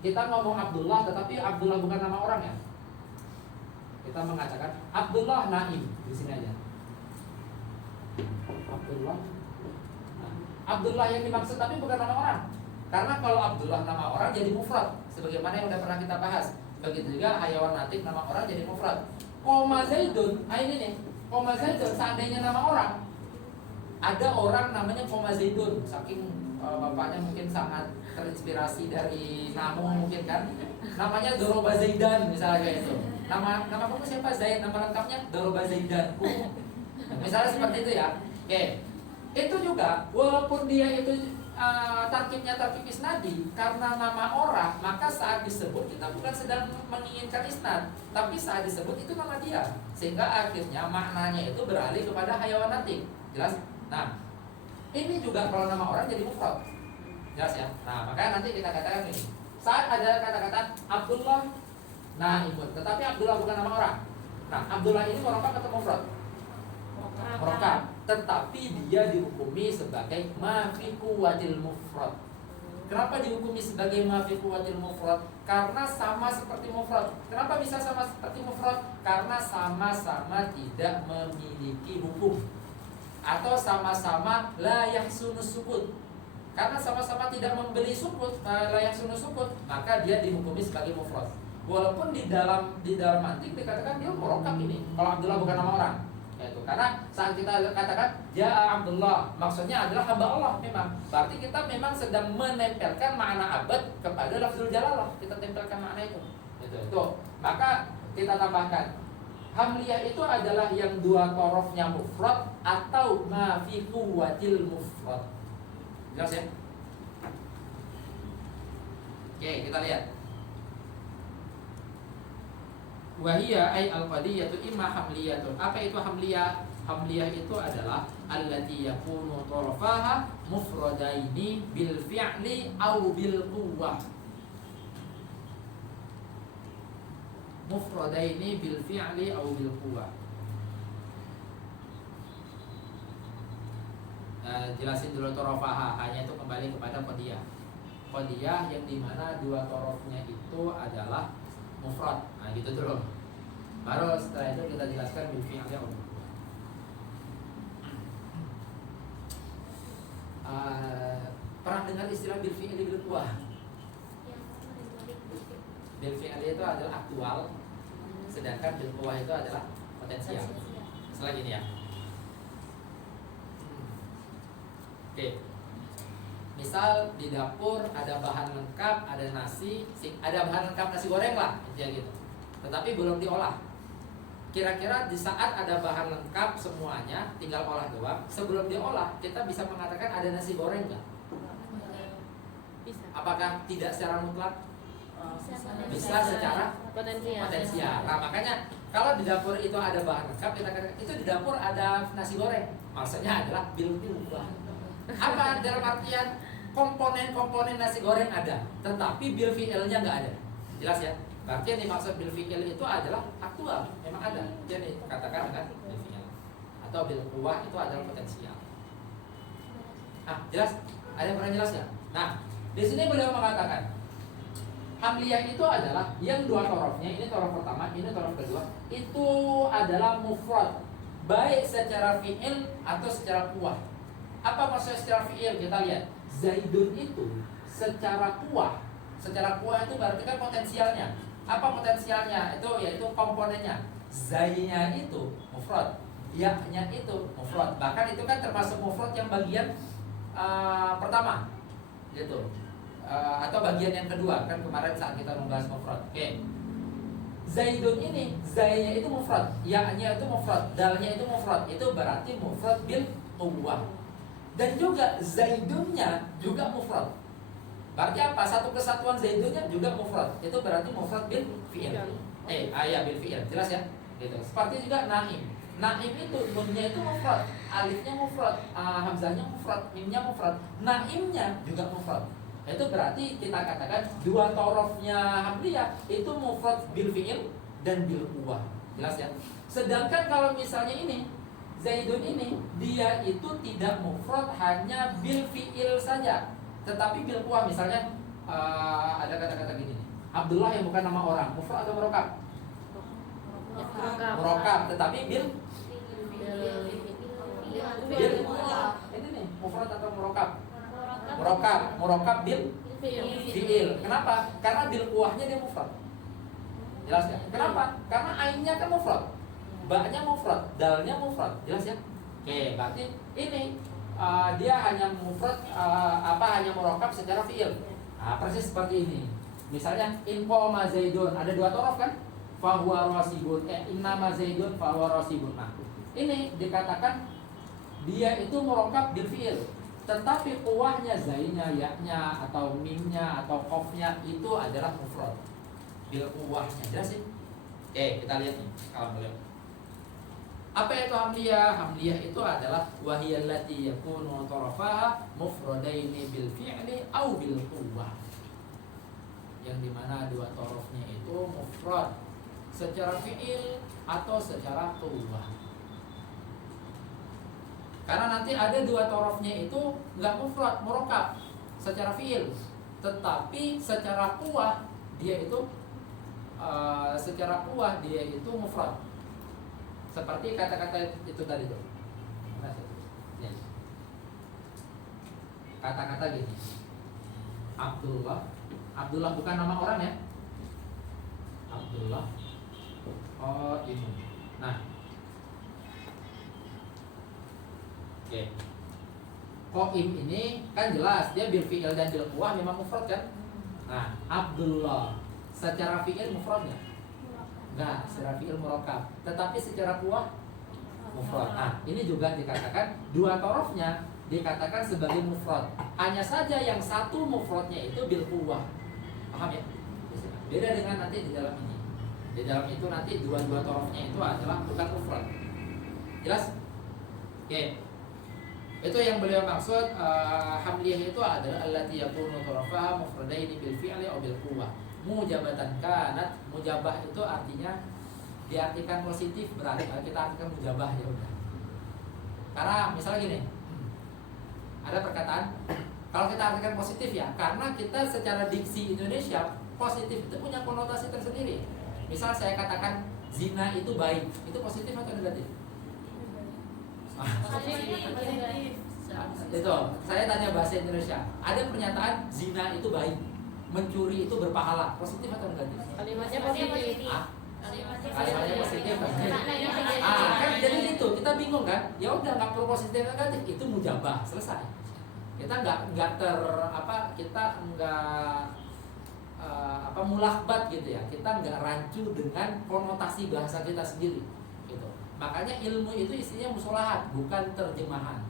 kita ngomong Abdullah tetapi Abdullah bukan nama orang ya. Kita mengatakan Abdullah Naim di sini aja. Abdullah. Nah, Abdullah yang dimaksud tapi bukan nama orang. Karena kalau Abdullah nama orang jadi mufrad, sebagaimana yang sudah pernah kita bahas. Begitu juga hayawan natik nama orang jadi mufrad. Koma Zaidun, ini nih. Koma Zaidun seandainya nama orang. Ada orang namanya Koma Zaidun, saking bapaknya mungkin sangat terinspirasi dari Namu mungkin kan. Namanya Doroba Zaidan misalnya kayak itu. Nama kamu siapa? Zaid, nama lengkapnya Doroba Zaidan. Misalnya seperti itu ya. Oke. Itu juga walaupun dia itu tarkibnya tarkib isnadi, karena nama orang, maka saat disebut kita bukan sedang menginginkan isnad, tapi saat disebut itu nama dia, sehingga akhirnya maknanya itu beralih kepada hayawan natik. Jelas? Nah, ini juga kalau nama orang jadi mufrad. Jelas ya? Nah, makanya nanti kita katakan ini. Saat ada kata-kata Abdullah Naimun, tetapi Abdullah bukan nama orang. Nah, Abdullah ini murakkab atau mufrad? Murakkab, tetapi dia dihukumi sebagai ma fi quwwatil mufrad. Kenapa dihukumi sebagai ma fi quwwatil mufrad? Karena sama seperti mufrad. Kenapa bisa sama seperti mufrad? Karena sama-sama tidak memiliki hukum, atau sama-sama la yahsunus sukut. Karena sama-sama tidak memberi sukut, la yahsunus sukut, maka dia dihukumi sebagai mufrad. Walaupun di dalam mantik dikatakan dia murakkab ini. Kalau Abdullah bukan nama orang. Yaitu karena saat kita katakan ya Abdullah, maksudnya adalah hamba Allah memang. Berarti kita memang sedang menempelkan makna abad kepada lafzul jalalah. Kita tempelkan makna itu. Itu. Maka kita tambahkan hamliyah itu adalah yang dua torofnya mufrad atau ma fi quwwatil mufrad. Jelas ya? Oke, kita lihat. Wahia ay al-qadiyatu imma hamliyatun. Apa itu hamliyah? Hamliyah itu adalah allati yakunu tarafaha mufradaini bil fi'li au bil quwwah. Mufradaini bil fi'li au bil quwwah. Jelasin dulu tarafaha, hanya itu kembali kepada qadiyah. Qadiyah yang dimana dua torofnya itu adalah mufrad. Nah gitu dulu. Baru setelah itu kita jelaskan bil fi'li au bil quwwah. Pernah dengar istilah bil fi'li bil quwwah? Bil fi'li itu adalah aktual, sedangkan bil quwwah itu adalah potensial. Setelah ini ya. Oke. Misal di dapur ada bahan lengkap, ada nasi, ada bahan lengkap nasi goreng lah, intinya gitu. Tetapi belum diolah. Kira-kira di saat ada bahan lengkap semuanya, tinggal olah doang. Sebelum diolah, kita bisa mengatakan ada nasi goreng nggak? Bisa. Apakah tidak secara mutlak? Bisa secara potensial. Nah makanya kalau di dapur itu ada bahan lengkap, kita katakan itu di dapur ada nasi goreng. Maksudnya adalah bil quwwah. Apa dalam artian komponen-komponen nasi goreng ada, tetapi bil fi'ilnya nggak ada. Jelas ya? Berarti yang dimaksud bil fi'il itu adalah aktual, memang ada. Jadi katakan dengan bil fi'il. Atau bil quwwah itu adalah potensial. Jelas? Ada yang pernah jelas ya? Nah, di sini beliau mengatakan hamliyah itu adalah yang dua torofnya, ini torof pertama, ini torof kedua, itu adalah mufrad, baik secara fi'il atau secara quwwah. Apa maksudnya secara fi'il? Kita lihat Zaidun itu secara kuah. Secara kuah itu berarti kan potensialnya. Apa potensialnya? Itu yaitu komponennya. Zainya itu mufrad, ya-nya itu mufrad. Bahkan itu kan termasuk mufrad yang bagian pertama gitu. Atau bagian yang kedua. Kan kemarin saat kita membahas mufrad. Oke. Zaidun ini zainya itu mufrad, ya-nya itu mufrad, dalnya itu mufrad. Itu berarti mufrad bil quwwah. Dan juga Zaidunnya juga mufrad. Berarti apa? Satu kesatuan Zaidunnya juga mufrad. Itu berarti mufrad bil fi'il. Bil fi'il. Jelas ya? Gitu. Seperti juga Naim. Naim itu nunnya itu mufrad, alifnya mufrad, hamzahnya mufrad, mimnya mufrad, naimnya juga mufrad. Itu berarti kita katakan dua torofnya hamliyah itu mufrad bil fi'il dan bil quwwah. Jelas ya? Sedangkan kalau misalnya ini Zaidun ini dia itu tidak mufrad hanya bil fi'il saja, tetapi bil quwwah. Misalnya ada kata-kata gini nih. Abdullah yang bukan nama orang, mufrad atau murokab? Murokab, tetapi bil ini nih mufrad atau murokab? Murokab bil fi'il. Kenapa? Karena bil quwwahnya dia mufrad. Jelas ya? Kenapa? Karena ainnya kan mufrad, ba-nya mufrad, dalnya mufrad. Jelas ya? Oke, berarti ini dia hanya mufrad hanya murokab secara fi'il. Nah, persis seperti ini. Misalnya in qoma Zaidun, ada dua torof kan? Fahuwa rasibun, innama Zaidun fahuwa rasibun. Nah, ini dikatakan dia itu murokab bil fi'il, tetapi quwahnya zainnya, yaknya atau mimnya atau qafnya itu adalah mufrad bil quwahnya. Jelas sih? Oke, kita lihat nih kalam beliau. Apa itu hamliyah? Hamliyah itu adalah wahiyallati yakunu tarafaha mufradaini bil fi'li au bil quwwah. Yang dimana dua torofnya itu mufrad secara fi'il atau secara quwwah. Karena nanti ada dua torofnya itu nggak mufrad, murokab secara fi'il, tetapi secara quwwah dia itu mufrad. Seperti kata-kata itu tadi tuh. Kata-kata gini. Abdullah bukan nama orang ya. Abdullah Qaim. Nah, oke. Qaim ini kan jelas dia bil fi'il dan bil quwwah memang mufrad kan? Nah, Abdullah secara fi'il mufrad enggak? Enggak, secara fi'il murakkab. Tetapi secara quwwah mufrad. Nah, ini juga dikatakan dua torofnya dikatakan sebagai mufrad. Hanya saja yang satu mufradnya itu bil quwwah. Paham ya? Beda dengan nanti di dalam ini. Di dalam itu nanti dua-dua torofnya itu adalah bukan mufrad. Jelas? Oke. Itu yang beliau maksud hamliyah itu adalah allati yakunu tarafaha mufradaini bil fi'li aw bil quwwah. Mujabatan kanat, mujabah itu artinya diartikan positif, berarti kita artikan mujabah ya udah. Karena misalnya gini, ada perkataan kalau kita artikan positif ya, karena kita secara diksi Indonesia positif itu punya konotasi tersendiri. Misal saya katakan zina itu baik, itu positif atau negatif? Itu saya tanya bahasa Indonesia, ada pernyataan zina itu baik, mencuri itu berpahala, positif atau negatif? Kalimatnya positif. Kalimatnya positif kan jadi itu kita bingung kan, ya udah nggak perlu positif negatif, itu mujabah, selesai. Kita nggak mulakbat gitu ya, kita nggak rancu dengan konotasi bahasa kita sendiri gitu. Makanya ilmu itu isinya musolahat, bukan terjemahan.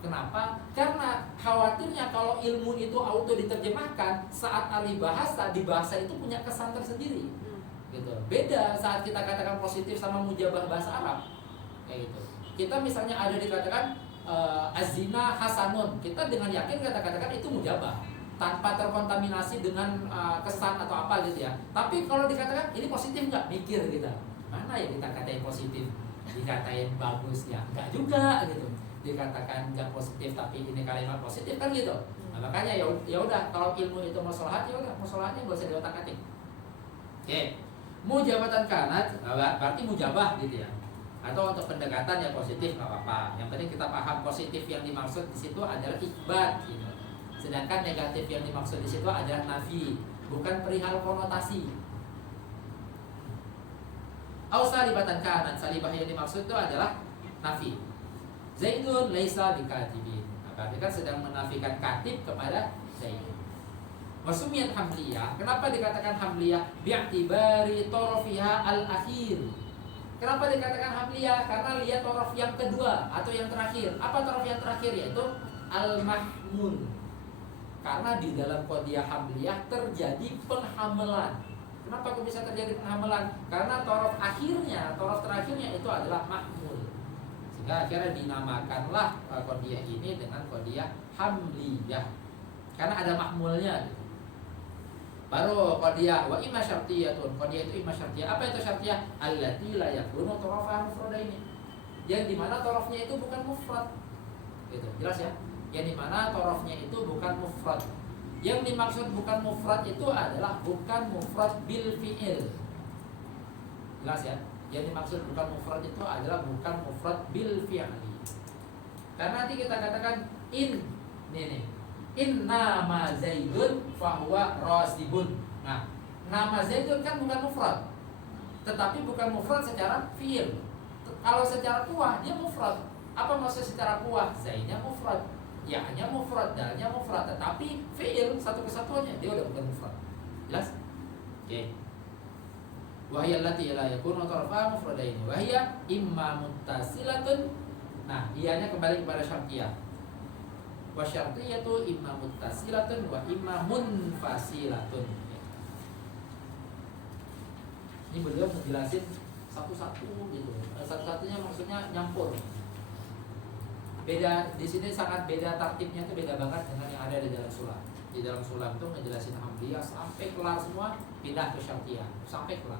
Kenapa? Karena khawatirnya kalau ilmu itu auto diterjemahkan, saat ahli bahasa di bahasa itu punya kesan tersendiri gitu. Beda saat kita katakan positif sama mujabah bahasa Arab kayak gitu. Kita misalnya ada dikatakan azina hasanun, kita dengan yakin kata-katakan itu mujabah tanpa terkontaminasi dengan kesan atau apa gitu ya. Tapi kalau dikatakan ini positif nggak, mikir kita, mana ya kita katain positif, dikatain bagus ya nggak juga gitu. Dikatakan nggak positif tapi ini kalimat positif kan gitu. Nah, makanya ya udah kalau ilmu itu musolahat ya udah musolahatnya nggak usah diotak-atik. Oke, mujabatan kanat berarti mujabah gitu ya. Atau untuk pendekatan yang positif nggak apa-apa. Yang penting kita paham positif yang dimaksud di situ adalah ikhbat gitu. Sedangkan negatif yang dimaksud di situ adalah nafi, bukan perihal konotasi. Au salibatan kanan, salibah yang dimaksud itu adalah nafi. Zaidun laisa bikatibin. Nah, berarti kan sedang menafikan katib kepada Zaid. Wasumiyat hamliyah. Kenapa dikatakan hamliyah? Bi'tibari torofiha al-akhir. Kenapa dikatakan hamliyah? Karena lihat torof yang kedua atau yang terakhir. Apa torof yang terakhir? Yaitu al-mahmul. Karena di dalam qadiyah hamliyah terjadi penghamalan. Kenapa kok bisa terjadi penghamalan? Karena torof terakhirnya itu adalah mahmul. Sehingga akhirnya dinamakanlah qadiyah ini dengan qadiyah hamliyah. Karena ada mahmulnya gitu. Baru qadiyah wa imma syartiyatun. Qadiyah itu imma syartiyah. Apa itu syartiyah? Allati la yakunu tarafaha mufradaini. Yang dimana tarafnya itu bukan mufrad. Gitu. Jelas ya? Yang dimana tarafnya itu bukan mufrad. Yang dimaksud bukan mufrad itu adalah bukan mufrad bil fi'il. Jelas ya? Yang dimaksud bukan mufrad itu adalah bukan mufrad bil fi'li. Karena nanti kita katakan nih. Inna ma Zaidun fahuwa rasibun. Nah, nama Zaidun kan bukan mufrad. Tetapi bukan mufrad secara fi'il. Kalau secara kuah dia mufrad. Apa maksud secara kuah? Zaidnya mufrad, ya-nya mufrad, dalnya mufrad. Tetapi fi'il satu kesatuannya dia udah bukan mufrad. Jelas? Oke. Wahya allati la yakunu tarafaha mufradaini wa hiya imma muttasilatun. Nah, ianya kembali kepada syartiyah. Wa syartiyatu imma muttasilatun wa imma munfasilatun. Ini beliau menjelasin satu-satu gitu. Satu-satunya maksudnya nyampur. Beda di sini sangat beda tartibnya itu beda banget dengan yang ada di dalam sulam. Di dalam sulam itu ngejelasin hamliyah sampai kelar semua, pindah ke syartiyah sampai kelar.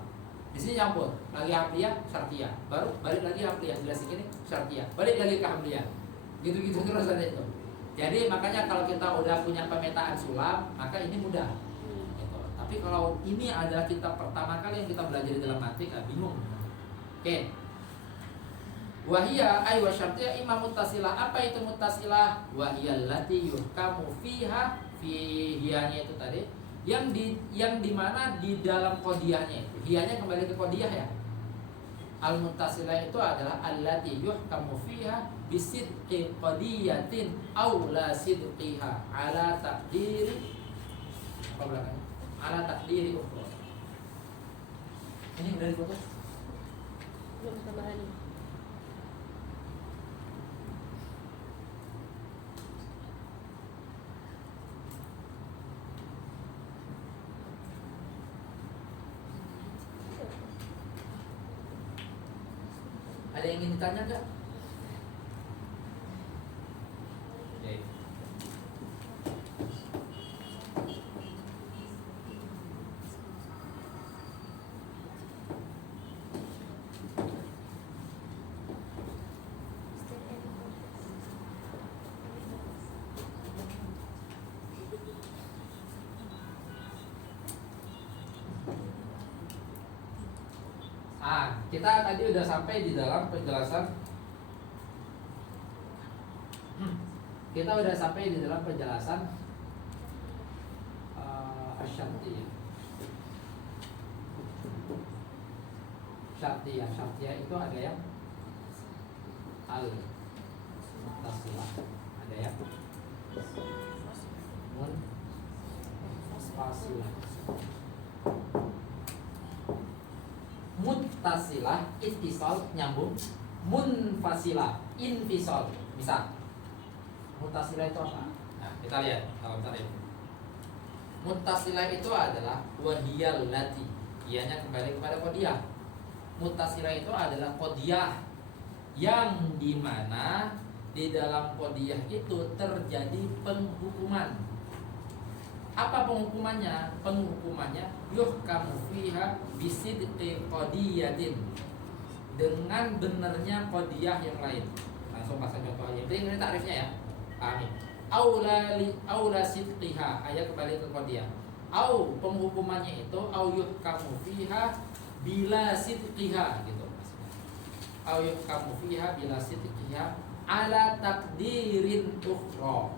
Di sini nyampur, lagi hamliyah, syartiyah, baru balik lagi hamliyah, jelasin ini syartiyah, balik lagi ke hamliyah. Gitu-gitu terus ada itu. Jadi makanya kalau kita udah punya pemetaan sulam, maka ini mudah. Gitu. Tapi kalau ini adalah kitab pertama kali yang kita belajar di dalam mantik, bingung. Oke. Wahia ay wa syartiyah imam muttasilah. Apa itu muttasilah? Wahia allati yuhkamu fiha, hiyanya itu tadi yang dimana di dalam qadiyahnya itu. Hiyanya kembali ke qadiyah ya. Al muttasilah itu adalah allati yuhkamu fiha bisidqi qadiyatin aw la sidqiha ala taqdiri apa belakangnya? Ala taqdiri ukhra. Ini udah difoto? Belum tambahan ini. Ada yang ingin ditanya nggak? Oke. Kita tadi udah sampai di dalam penjelasan. Kita udah sampai di dalam penjelasan asyartiyah. Syartiyah itu ada yang al-muttasilah, ada yang munfasilah. Muttasilah ittisal nyambung, munfasilah infisal. Misal muttasilah itu apa? Nah, kita lihat kalau tadi. Muttasilah itu adalah wadiyal lati. Ianya kembali kepada qadiyah. Muttasilah itu adalah qadiyah yang dimana di dalam qadiyah itu terjadi penghukuman. Apa penghukumannya? Penghukumannya yuhkamu fiha bisidqi qadiyatin, dengan benernya qadiyah yang lain. Langsung pasang contoh aja. Ini takrifnya ya. Pahami. Aula sidqiha, ayat kembali ke qadiyah. Au penghukumannya itu au yuhkamu fiha bila sidqiha gitu. Au yuhkamu fiha bila sidqiha ala takdirin ukhra,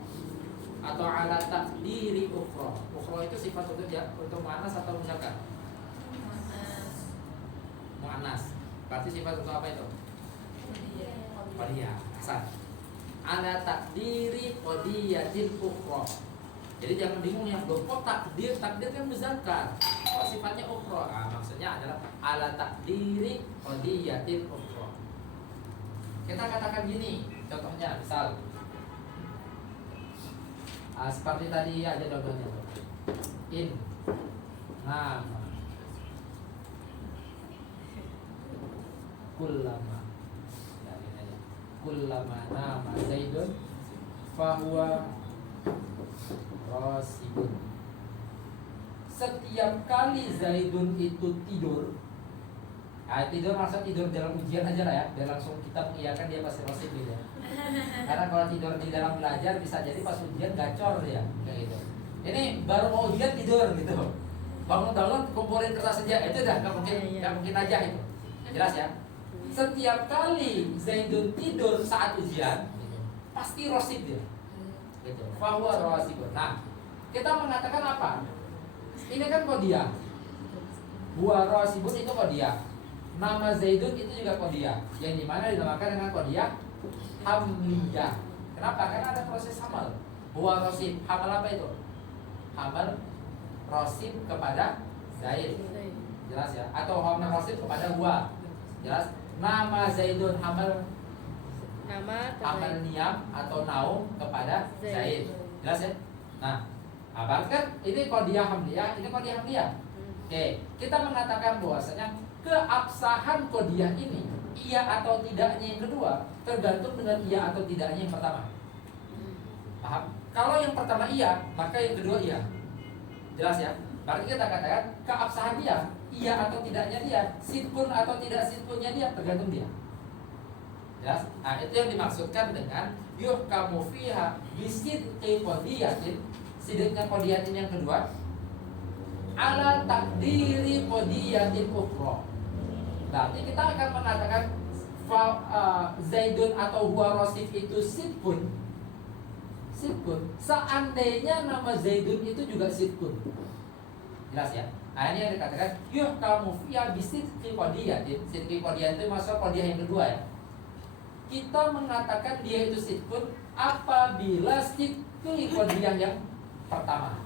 atau ala takdiri ukhra. Ukhra itu sifat untuk muannas atau muzakkar? Muannas. Berarti sifat untuk apa itu? Qadiyah. Asal. Ala takdiri qadiyatin ukhra. Jadi jangan bingung yang kok takdir kan muzakkar. Oh, sifatnya ukhra. Maksudnya adalah ala takdiri qadiyatin ukhra. Kita katakan gini, contohnya misal seperti tadi ada contohnya. Nama kullama. kullama nama Zaidun fahuwa rasibun. Setiap kali Zaidun itu tidur, nah, tidur maksud tidur dalam ujian aja lah ya, dia langsung kita mengiyakan dia pasti rasib gitu ya. Karena kalau tidur di dalam belajar bisa jadi pas ujian gacor dia kayak gitu. Ini baru mau ujian tidur gitu, bangun-bangun kumpulin kertas saja, itu udah nggak mungkin aja itu, jelas ya. Setiap kali Zaidun tidur saat ujian, pasti rosib dia, gitu. Fahuwa rasibun. Nah, kita mengatakan apa? Ini kan kodiah. Huwa rasibun itu kodiah. Nama Zaidun itu juga kodiah, yang dimana dinamakan dengan kodiah hamliyah. Kenapa? Karena ada proses hamal. Huwa rasib. Hamal apa itu? Hamal rasib kepada Zaid. Jelas ya? Atau hamal rasib kepada huwa. Jelas? Nama Zaidun hamal hamal niyam atau naum kepada Zaid. Jelas ya? Nah, kan ini kodiah hamliyah, ini kodiah hamliyah. Oke, kita mengatakan bahwasanya keabsahan kodiah ini iya atau tidaknya yang kedua tergantung dengan iya atau tidaknya yang pertama. Paham? Kalau yang pertama iya, maka yang kedua iya. Jelas ya? Berarti kita katakan keabsahan dia iya atau tidaknya dia, sitkun atau tidak sitkunnya dia tergantung dia. Jelas? Nah, itu yang dimaksudkan dengan yuhkamu fiha bisidqi qodiyatin. Sidqnya qodiyatin yang kedua ala takdiri qodiyatin ukhra. Berarti kita akan mengatakan Zaidun atau huwa rasif itu sitkun. Seandainya nama Zaidun itu juga sitkun. Jelas ya? Nah, ini yang dikatakan yuhkamu fiha bisidqi qodiyatin. Sidqi qodiyatin itu maksud qodiyah yang kedua ya. Kita mengatakan dia itu sitkun apabila sidqi qodiyah yang pertama.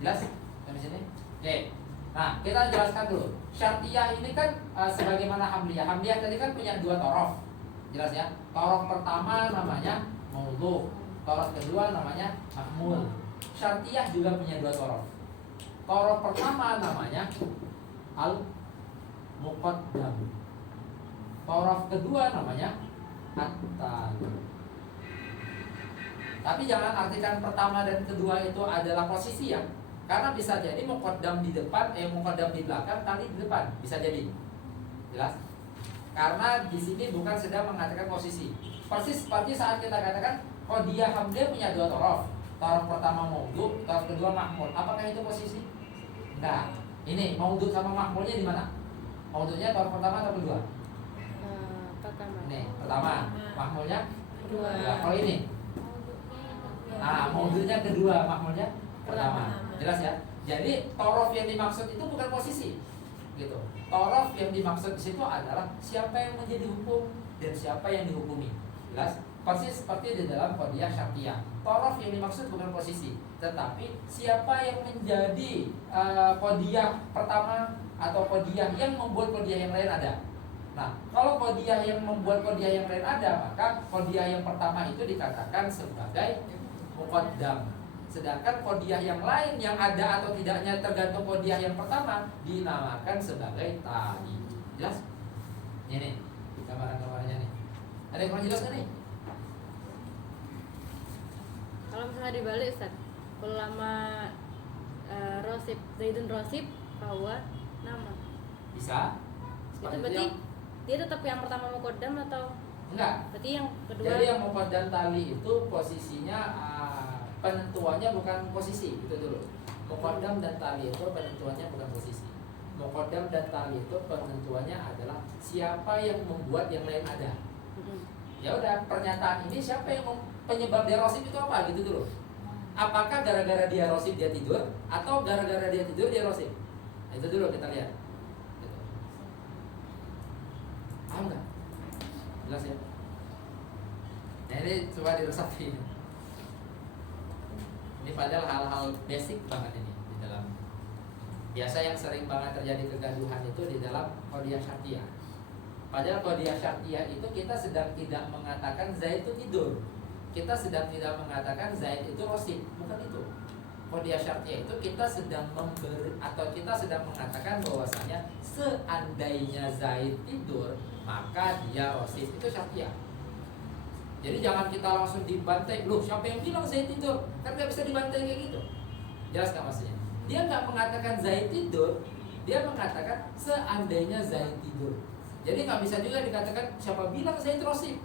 Jelas? Sampai sini? Oke. Nah, kita jelaskan dulu. Syartiyah ini kan sebagaimana hamliyah. Hamliyah tadi kan punya dua torof. Jelas ya? Torof pertama namanya maudhu. Torof kedua namanya mahmul. Syartiyah juga punya dua torof. Torof pertama namanya al-muqaddam. Torof kedua namanya at-tali. Tapi jangan artikan pertama dan kedua itu adalah posisi ya. Karena bisa jadi muqaddam di depan, muqaddam di belakang, tali di depan, bisa jadi. Jelas? Karena di sini bukan sedang mengatakan posisi. Persis seperti saat kita katakan qodiyah hamliyah punya dua torof. Torof pertama maudhu, torof kedua mahmul. Apakah itu posisi? Enggak. Ini maudhu sama mahmulnya di mana? Maudhunya torof pertama atau kedua? Pertama. Ini pertama. Mahmulnya Kedua. Nah, kalau ini nah, maudhunya kedua, mahmulnya pertama. Jelas ya? Jadi torof yang dimaksud itu bukan posisi, gitu. Torof yang dimaksud di situ adalah siapa yang menjadi hukum dan siapa yang dihukumi. Jelas? Persis seperti di dalam qodiyah syartiyah. Torof yang dimaksud bukan posisi, tetapi siapa yang menjadi qodiyah pertama atau qodiyah yang membuat qodiyah yang lain ada. Nah, kalau qodiyah yang membuat qodiyah yang lain ada, maka qodiyah yang pertama itu dikatakan sebagai muqaddam. Sedangkan qodiyah yang lain yang ada atau tidaknya tergantung qodiyah yang pertama dinamakan sebagai tali. Jelas? Ini gambaran-gambarannya nih. Ada yang kurang jelas kan nih? Kalau misalnya dibalik Ustaz, ulama rosib, Zaidun rosib bahwa nama. Bisa? Itu Seperti berarti yang- dia tetap yang pertama muqaddam atau enggak. berarti yang kedua? Jadi yang muqaddam tali itu posisinya penentuannya bukan posisi, itu dulu. Muqaddam dan tali itu penentuannya bukan posisi. Muqaddam dan tali itu penentuannya adalah siapa yang membuat yang lain ada. Ya udah, pernyataan ini siapa yang penyebab dia rosib itu apa gitu dulu. Apakah gara-gara dia rosib dia tidur atau gara-gara dia tidur dia rosib? Nah, itu dulu kita lihat. Gitu. Paham nggak? Jelas ya? Nah, ini coba diresapi. Ini padahal hal-hal basic banget ini di dalam. Biasa yang sering banget terjadi kegaduhan itu di dalam qodiyah syartiyah. Padahal qodiyah syartiyah itu kita sedang tidak mengatakan Zaid itu tidur. Kita sedang tidak mengatakan Zaid itu rosib, bukan itu. Qodiyah syartiyah itu kita sedang memberi atau kita sedang mengatakan bahwasanya seandainya Zaid tidur, maka dia rosib. Itu syartiyah. Jadi jangan kita langsung dibantai. Loh, siapa yang bilang Zaid tidur? Kan nggak bisa dibantai kayak gitu. Jelas nggak maksudnya? Dia nggak mengatakan Zaid tidur, dia mengatakan seandainya Zaid tidur. Jadi nggak bisa juga dikatakan siapa bilang Zaid rosib.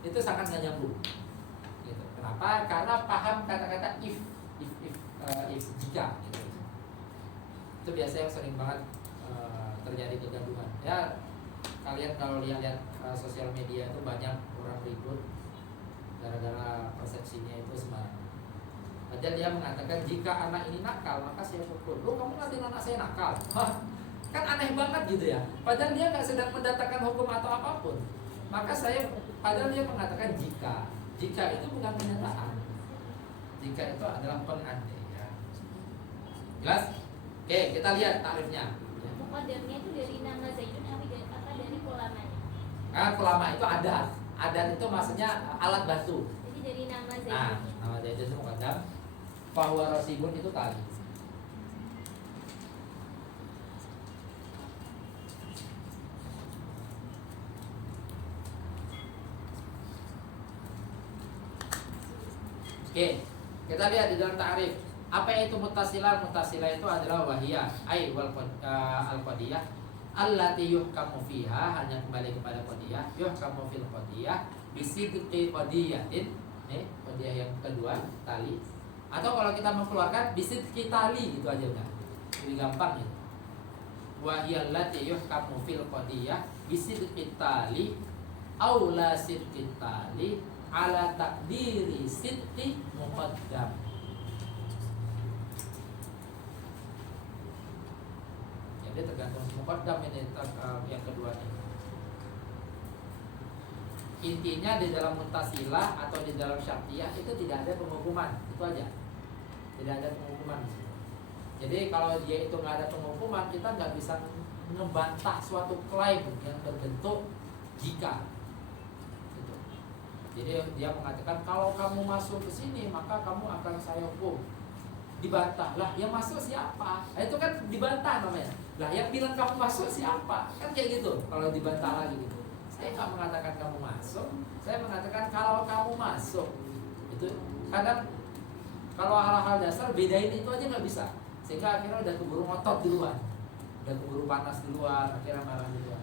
Itu sangat nggak nyambung. Gitu. Kenapa? Karena paham kata-kata if jika. Gitu. Itu biasa yang sering banget terjadi kegaduhan. Ya, kalian kalau lihat sosial media itu banyak orang ribut gara-gara persepsinya itu sembarangan. Aja dia mengatakan jika anak ini nakal maka saya pukul. Loh, kamu ngatain anak saya nakal? Hah? Kan aneh banget gitu ya. Padahal dia nggak sedang mendatangkan hukum atau apapun. Maka padahal dia mengatakan jika itu bukan pernyataan. Jika itu adalah pengandaian. Jelas? Oke, kita lihat takrifnya. Muqaddamnya itu dari nama Zaidun apa dari ulamanya? Ulama itu adat. Adat itu maksudnya alat bantu. Jadi dari nama Nah, Zaidun. nama Zaidun itu muqaddam. Bahwa rasibun itu tali. Oke, kita lihat di dalam ta'rif. Apa itu muttasilah? Muttasilah itu adalah wahiyah, ai wal al-qadiyah allati yuhkamu fiha, hanya kembali kepada qadiyah, yuhkamu fil qadiyah bisidqi qadiyatin. Qadiyah yang kedua, tali. Atau kalau kita mengeluarkan bisidqi tali gitu aja udah. Lebih gampang ya. Wahiyah allati yuhkamu fil qadiyah bisidqi tali aw la sidqi tali ala takdiri sidqi muqaddam. Jadi tergantung muqaddam ini yang kedua ini. Intinya di dalam muttasilah atau di dalam syartiyah itu tidak ada penghukuman, itu aja. Tidak ada penghukuman. Jadi kalau dia itu nggak ada penghukuman, kita nggak bisa ngebantah suatu klaim yang berbentuk jika. Gitu. Jadi dia mengatakan kalau kamu masuk ke sini maka kamu akan saya hukum. Dibantah lah, yang masuk siapa? Nah, itu kan dibantah namanya. Lah yang bilang kamu masuk siapa? Kan kayak gitu. Kalau dibantah lagi gitu. Saya nggak mengatakan kamu masuk, saya mengatakan kalau kamu masuk. Itu kadang kalau hal-hal dasar bedain itu aja nggak bisa. Sehingga akhirnya udah keburu ngotot duluan, udah keburu panas duluan, akhirnya marah duluan.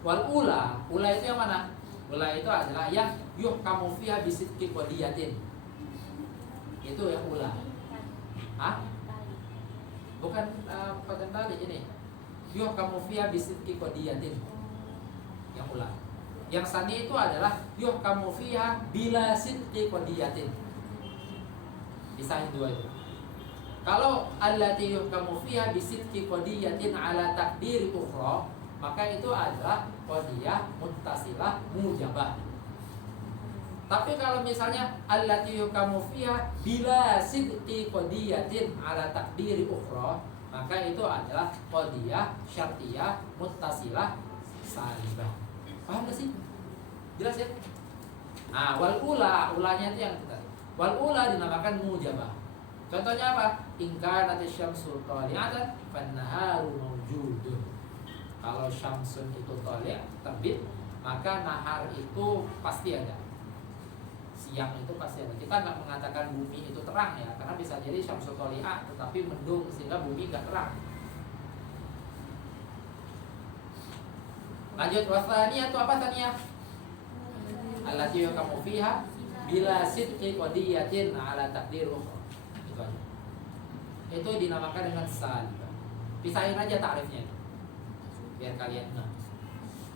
Wal ula itu yang mana? Ula itu adalah yang kamu fiha bisidqi qadiyatin. Itu yang ula. Hah? Bukan paten tali ini. Kamu fiha bisidqi qadiyatin. Yang ula. Yang sani itu adalah kamu fiha bila sidqi qadiyatin. Pisahin dua itu. Kalau allati yuhkamu fiha bisidqi qadiyatin ala takdiri ukhra, maka itu adalah qadiyah muttasilah mujabah. Tapi kalau misalnya allati yuhkamu fiha bila sidqi qadiyatin ala takdiri ukhra, maka itu adalah qadiyah syartiyah muttasilah salibah. Paham gak sih? Jelas ya? Wal ulanya itu yang kita. Wal ula dinamakan mujabah. Contohnya apa? Ingka nanti syamsul tali'atan fannaharu mawjudun. Kalau syamsun itu tali' terbit, maka nahar itu pasti ada. Siang itu pasti ada. Kita nggak mengatakan bumi itu terang ya, karena bisa jadi syamsul tali'ah tetapi mendung sehingga bumi nggak terang. Lanjut, wasani atau apa tania? Allati kamu fiha bila sidqi qadiyatin ala takdir ukhra. Itu aja. Itu dinamakan dengan salibah. Pisahin aja takrifnya itu. Biar kalian tahu.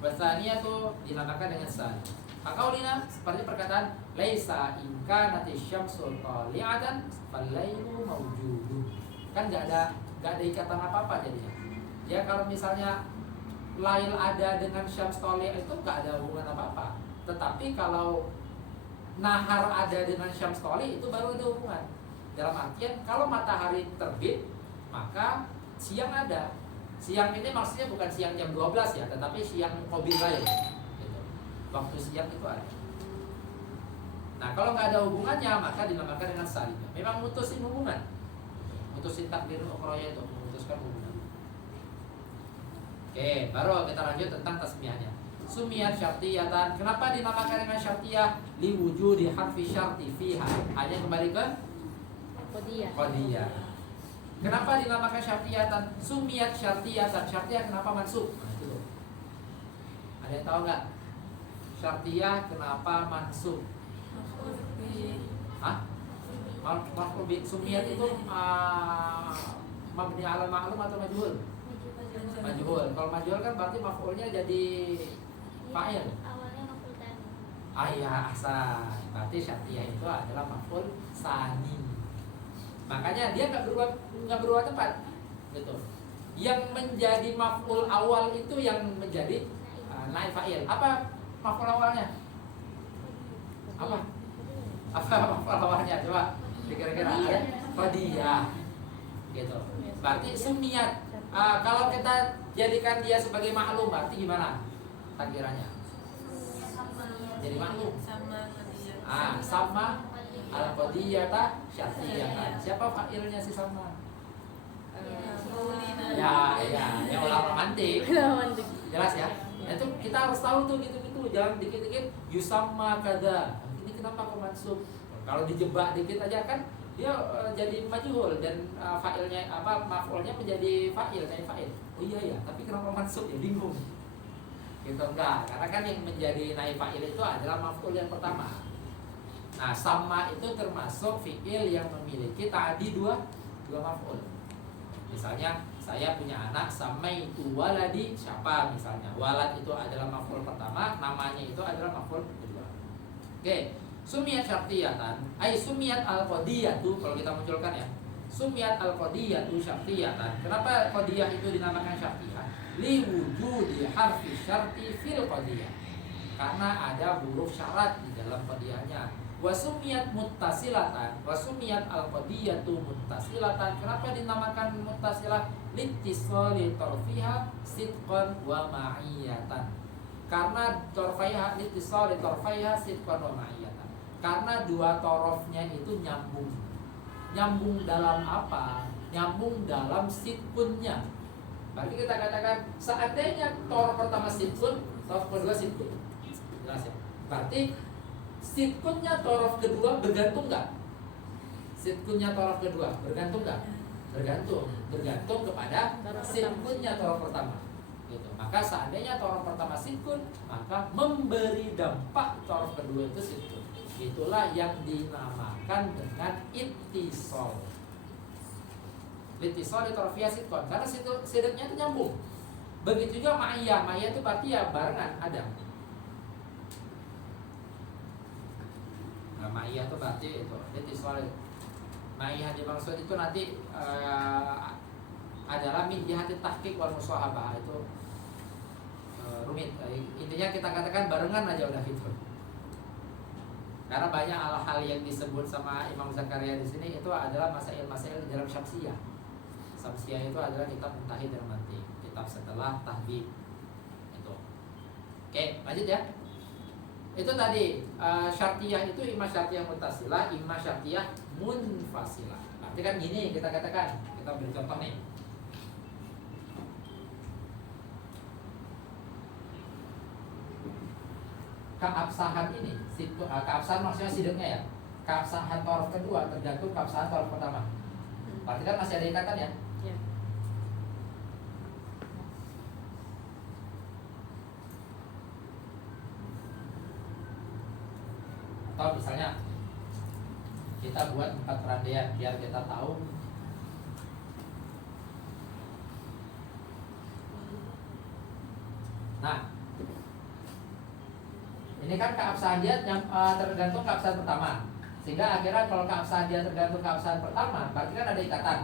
Wasani itu dinamakan dengan salibah. Makaulina seperti perkataan laisa inka nati syamsul tali'atan fallailu mawjudun. Kan nggak ada ikatan apa-apa jadinya. Ya kalau misalnya lail ada dengan syams tali' itu nggak ada hubungan apa-apa. Tetapi kalau nahar ada dengan syams tali' itu baru ada hubungan. Dalam artian kalau matahari terbit maka siang ada. Siang ini maksudnya bukan siang jam 12 ya, tetapi siang qabil lail. Gitu. Waktu siang itu ada. Nah kalau nggak ada hubungannya maka dinamakan dengan salibah. Memang mutusin hubungan, mutusin takdir ukhroya itu, memutuskan hubungan. Oke, baru kita lanjut tentang tasmiyahnya. Sumiyat syartiyatan. Kenapa dinamakan dengan syartiyah? Li wujudi harfi syarti fiha. Hanya kembali ke Kodiyah. qadiyah. Kenapa dinamakan syartiyatan? Sumiyat syartiyatan. Syartiyah kenapa mansub? Nah, itu loh. Ada yang tahu nggak? Syartiyah kenapa mansub? Hah? Maf'ul bi sumiyat itu mabni ala ma'lum atau majhul? Majhul. Kalau majhul kan berarti maf'ulnya jadi fa'il. Awalnya maf'ul tani. Iya, ahsan. Berarti syartiyah itu adalah maf'ul tsani. Makanya dia nggak berubah tempat, gitu. Yang menjadi maf'ul awal itu yang menjadi naib fa'il. Apa maf'ul awalnya? Apa? Apa maf'ul awalnya? Coba kira-kira. Qadiyah. Gitu. Berarti sumiyat. Kalau kita jadikan dia sebagai maklum, berarti gimana takdirannya? Jadi maklum. Sama al-qadiyata syartiyatan. Siapa fa'ilnya si sama? Ya, yang ulama mantik. Jelas ya? Nah, itu kita harus tahu tuh gitu-gitu. Jangan dikit-dikit yusamma kada. Ini kenapa kok mansub? Kalau dijebak dikit aja kan dia jadi majhul dan fa'ilnya maf'ulnya menjadi fa'il, kayak fa'il. Oh iya ya, tapi kenapa mansub ya bingung. Gitu enggak, karena kan yang menjadi naib fa'il itu adalah maf'ul yang pertama. Nah, sama itu termasuk fi'il yang memiliki ta'di dua maf'ul. Misalnya saya punya anak, samaitu waladi siapa misalnya. Walad itu adalah maf'ul pertama, namanya itu adalah maf'ul kedua. Oke, sumiyat syartiyatan, sumiyat al-qadiyatu kalau kita munculkan ya. Sumiyat al-qadiyatu syartiyatan. Kenapa qadiyah itu dinamakan syartiyah? Li wujudi harfi syarti fil qadiyah. Karena ada huruf syarat di dalam qadiyahnya. Wasumiyat muttasilatan, wasumiyat al-qadiyatu muttasilatan. Kenapa dinamakan muttasilah? Littisali tarfiha sidqan wa ma'iyatan. Karena tarfiha littisali tarfiha sidqan wa ma'iyatan. Karena dua torofnya itu nyambung. Nyambung dalam apa? Nyambung dalam sidkunnya. Berarti kita katakan seandainya torof pertama sidkun, torof kedua sidkun. Jelas ya? Berarti sidkunnya torof kedua bergantung nggak? Sidkunnya torof kedua bergantung nggak? Bergantung kepada sidkunnya torof pertama. Gitu. Maka seandainya torof pertama sidkun, maka memberi dampak torof kedua itu sidkun. Itulah yang dinamakan dengan ittisal. Ittisal di torfiyah sidkun, karena sidknya itu nyambung. Begitu juga ma'iyah. Ma'iyah itu berarti ya barengan ada. Ma'iyah itu berarti itu ittisal. Ma'iyah dimaksud itu nanti adalah min jihati tahqiq wal musahabah. Itu rumit. Intinya kita katakan barengan aja udah gitu. Karena banyak hal-hal yang disebut sama Imam Zakaria di sini itu adalah masail-masail di dalam Syamsiyah. Syamsiyah itu adalah kitab Muntahid dan Mantiq, kitab setelah Tahdhib. Itu. Oke, lanjut ya. Itu tadi syartiyah itu imma syartiyah muttasilah, imma syartiyah munfasilah. Berarti kan gini kita katakan, kita beri contoh nih. Keabsahan ini, keabsahan maksudnya sidiknya ya. Keabsahan torof kedua tergantung keabsahan torof pertama. Berarti kan masih ada ikatan ya? Ya. Atau misalnya kita buat 4 perandaian biar kita tahu. Nah, ini kan keabsahan dia tergantung keabsahan pertama. Sehingga akhirnya kalau keabsahan dia tergantung keabsahan pertama, berarti kan ada ikatan.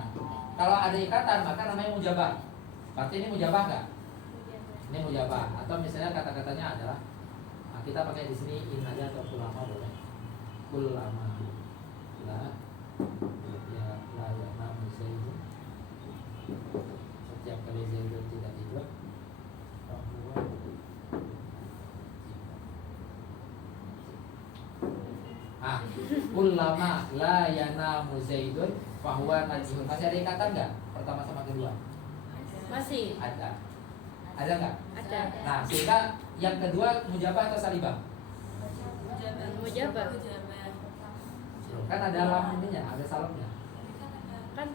Kalau ada ikatan maka namanya mujabah. Berarti ini mujabah nggak? Ini mujabah. Atau misalnya kata-katanya adalah kita pakai di sini in aja atau ulama boleh. Ulama. La ya namu zaidun. Setiap kali zaidun tidak tidur. Ulama la yanamu zaidun fahuwa najihun. Masih ada ikatan nggak? Pertama sama kedua? Masih Ada. Ada nggak? ada. Nah, sehingga Yang kedua mujabah atau salibah? Mujabah. Kan ada lam ininya, ada salamnya. Kan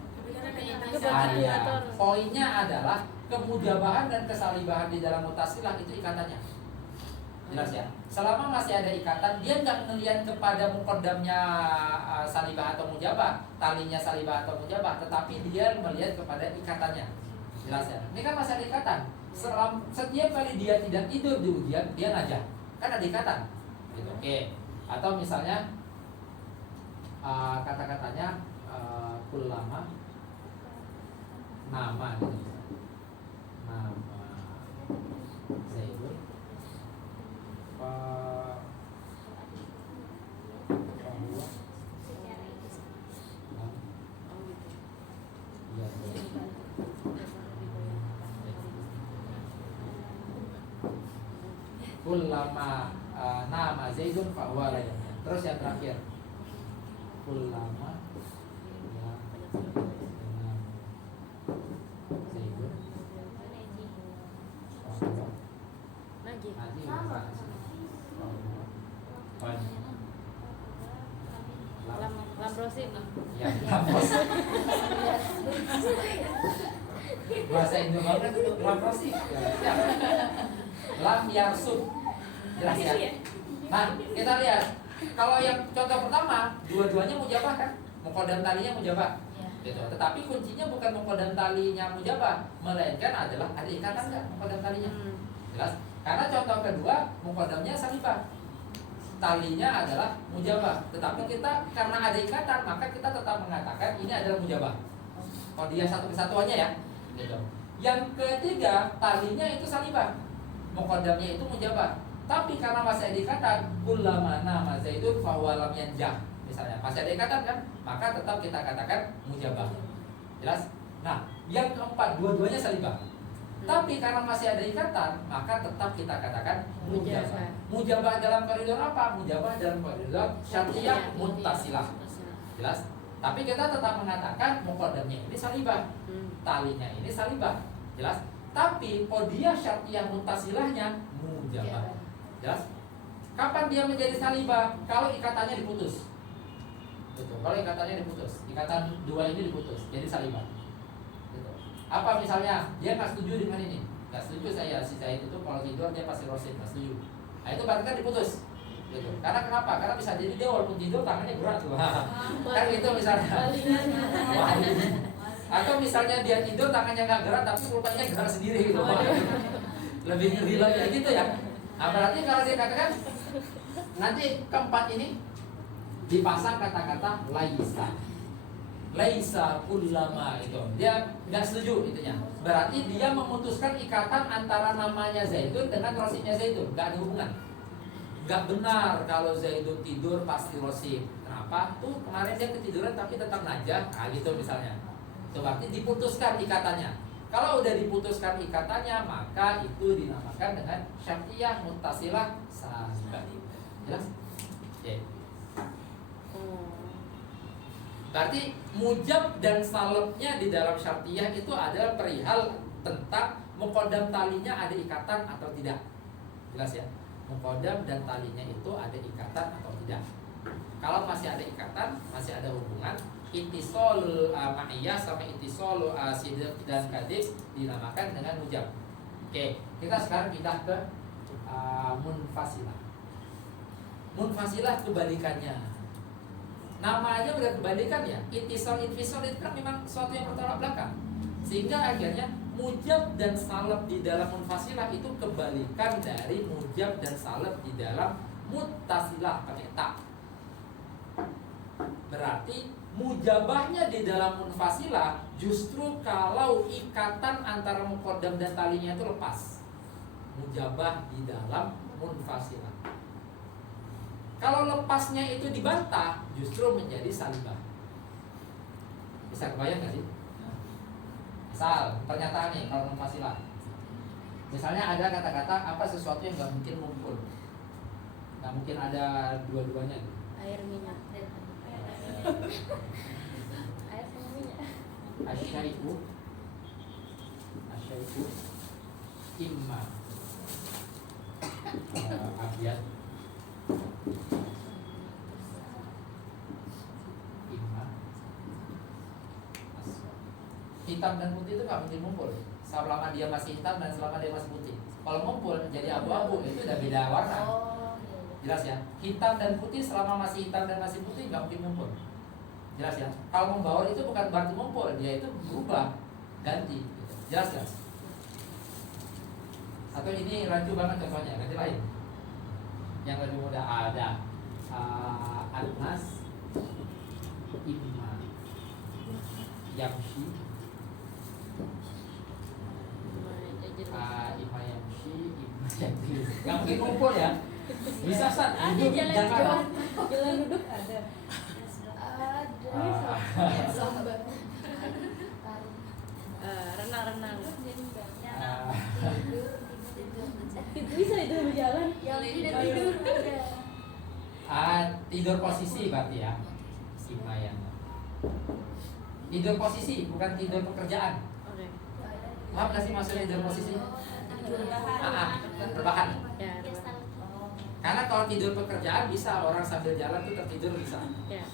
Iya. Poinnya adalah kemujabahan dan kesalibahan di dalam mutasilah itu ikatannya. Jelas ya? Selama masih ada ikatan, dia nggak ngelihat kepada muqaddamnya salibah atau mujabah, talinya salibah atau mujabah, tetapi dia melihat kepada ikatannya. Jelas ya? Ini kan masih ada ikatan. Setiap kali dia tidak tidur di ujian, dia ngajak. Kan ada ikatan. Gitu. Oke. Atau misalnya kata-katanya kullama nama gitu. Nama Zaidun kullama nama Zaidun fahuwa la yamna. Terus yang terakhir kullama ya dengan Zaidun fahuwa Lagi. nanti fahuwa Lam rosib. ya lampos bahasa Indonesia itu lampos sih ya. Lam yarsub. Jelas ya? Nah, kita lihat. Kalau yang contoh pertama, dua-duanya mujabah kan? Muqaddam talinya mujabah. Gitu. Tetapi kuncinya bukan muqaddam talinya mujabah, melainkan adalah ada ikatan enggak muqaddam talinya. Jelas? Karena contoh kedua, muqaddamnya salibah. Talinya adalah mujabah. Tetapi kita karena ada ikatan, maka kita tetap mengatakan ini adalah mujabah. Kalau dia satu kesatuannya ya. Gitu. Yang ketiga, talinya itu salibah. Muqaddamnya itu mujabah. Tapi karena masih ada ikatan, kullama nama Zaidun fahuwa lam yanjah. Misalnya, masih ada ikatan kan? Maka tetap kita katakan mujabah. Jelas? Nah, yang keempat, dua-duanya salibah. Tapi karena masih ada ikatan, maka tetap kita katakan mujabah. Mujabah dalam koridor apa? Mujabah dalam koridor syartiyah muttasilah. Jelas? Tapi kita tetap mengatakan muqaddamnya ini salibah. Talinya ini salibah. Jelas? Tapi qadiyah syartiyah muttasilahnya mujabah. Jelas? Kapan dia menjadi salibah? Kalau ikatannya diputus. Gitu. Kalau ikatannya diputus, ikatan dua ini diputus, jadi salibah. Gitu. Apa misalnya dia nggak setuju dengan ini? Nggak setuju saya si Zaid itu kalau tidur dia pasti rosid, nggak setuju. Nah itu berarti kan diputus. Gitu. Karena kenapa? Karena bisa jadi dia walaupun tidur tangannya gerak tuh. Kan gitu misalnya. Atau misalnya dia tidur tangannya nggak gerak tapi rupanya gerak sendiri gitu. Lebih ngeri lagi gitu ya. Nah berarti kalau dia katakan nanti keempat ini dipasang kata-kata laisa. Laisa kullama itu. Dia nggak setuju itunya. Berarti dia memutuskan ikatan antara namanya Zaidun dengan rosibnya Zaidun. Nggak ada hubungan. Nggak benar kalau Zaidun tidur pasti rosib. Kenapa? Tuh kemarin dia ketiduran tapi tetap najah. Nah gitu misalnya. Itu berarti diputuskan ikatannya. Kalau udah diputuskan ikatannya, maka itu dinamakan dengan syartiyah muttasilah salibah. Jelas? Oke. Berarti mujab dan salabnya di dalam syartiyah itu adalah perihal tentang muqaddam talinya ada ikatan atau tidak. Jelas ya? Muqaddam dan talinya itu ada ikatan atau tidak. Kalau masih ada ikatan, masih ada hubungan, ittisalul ma'iyah sama ittisalul sidq dan kadhib dinamakan dengan mujab. Oke, kita sekarang pindah ke munfasilah. Munfasilah kebalikannya. Nama aja udah kebalikan ya. Ittisal infisal itu kan memang sesuatu yang bertolak belakang. Sehingga akhirnya mujab dan salab di dalam munfasilah itu kebalikan dari mujab dan salab di dalam muttasilah pakai ta. Berarti mujabahnya di dalam munfasilah justru kalau ikatan antara muqaddam dan talinya itu lepas. Mujabah di dalam munfasilah. Kalau lepasnya itu dibantah, justru menjadi salibah. Bisa kebayang gak sih? Misal, pernyataan nih kalau munfasilah. Misalnya ada kata-kata apa sesuatu yang gak mungkin muncul, gak mungkin ada dua-duanya. Air minyak. Air sama minyak. Asyai'u imma Abyad imma aswad. Hitam dan putih itu nggak mungkin ngumpul selama dia masih hitam dan selama dia masih putih. Kalau ngumpul jadi abu-abu itu udah beda warna. Jelas ya? Hitam dan putih selama masih hitam dan masih putih nggak mungkin ngumpul. Jelas ya? Kalau membaur itu bukan berarti ngumpul, dia itu berubah, ganti. Jelas ya? Atau ini rancu banget contohnya, ganti lain. Yang lebih mudah ada Anas imma yamshi imma yamshi imma yamshi. Nggak mungkin ngumpul ya. Bisa San, Ada duduk jalan jangan. jalan duduk ada. Renang-renang. Itu bisa itu berjalan. Tidur posisi berarti ya. Simayan. Tidur posisi bukan tidur pekerjaan. Oke. Paham nggak sih maksudnya tidur posisi? Rebahan. Ya. Karena kalau tidur pekerjaan bisa orang sambil jalan tuh tertidur bisa. Ya.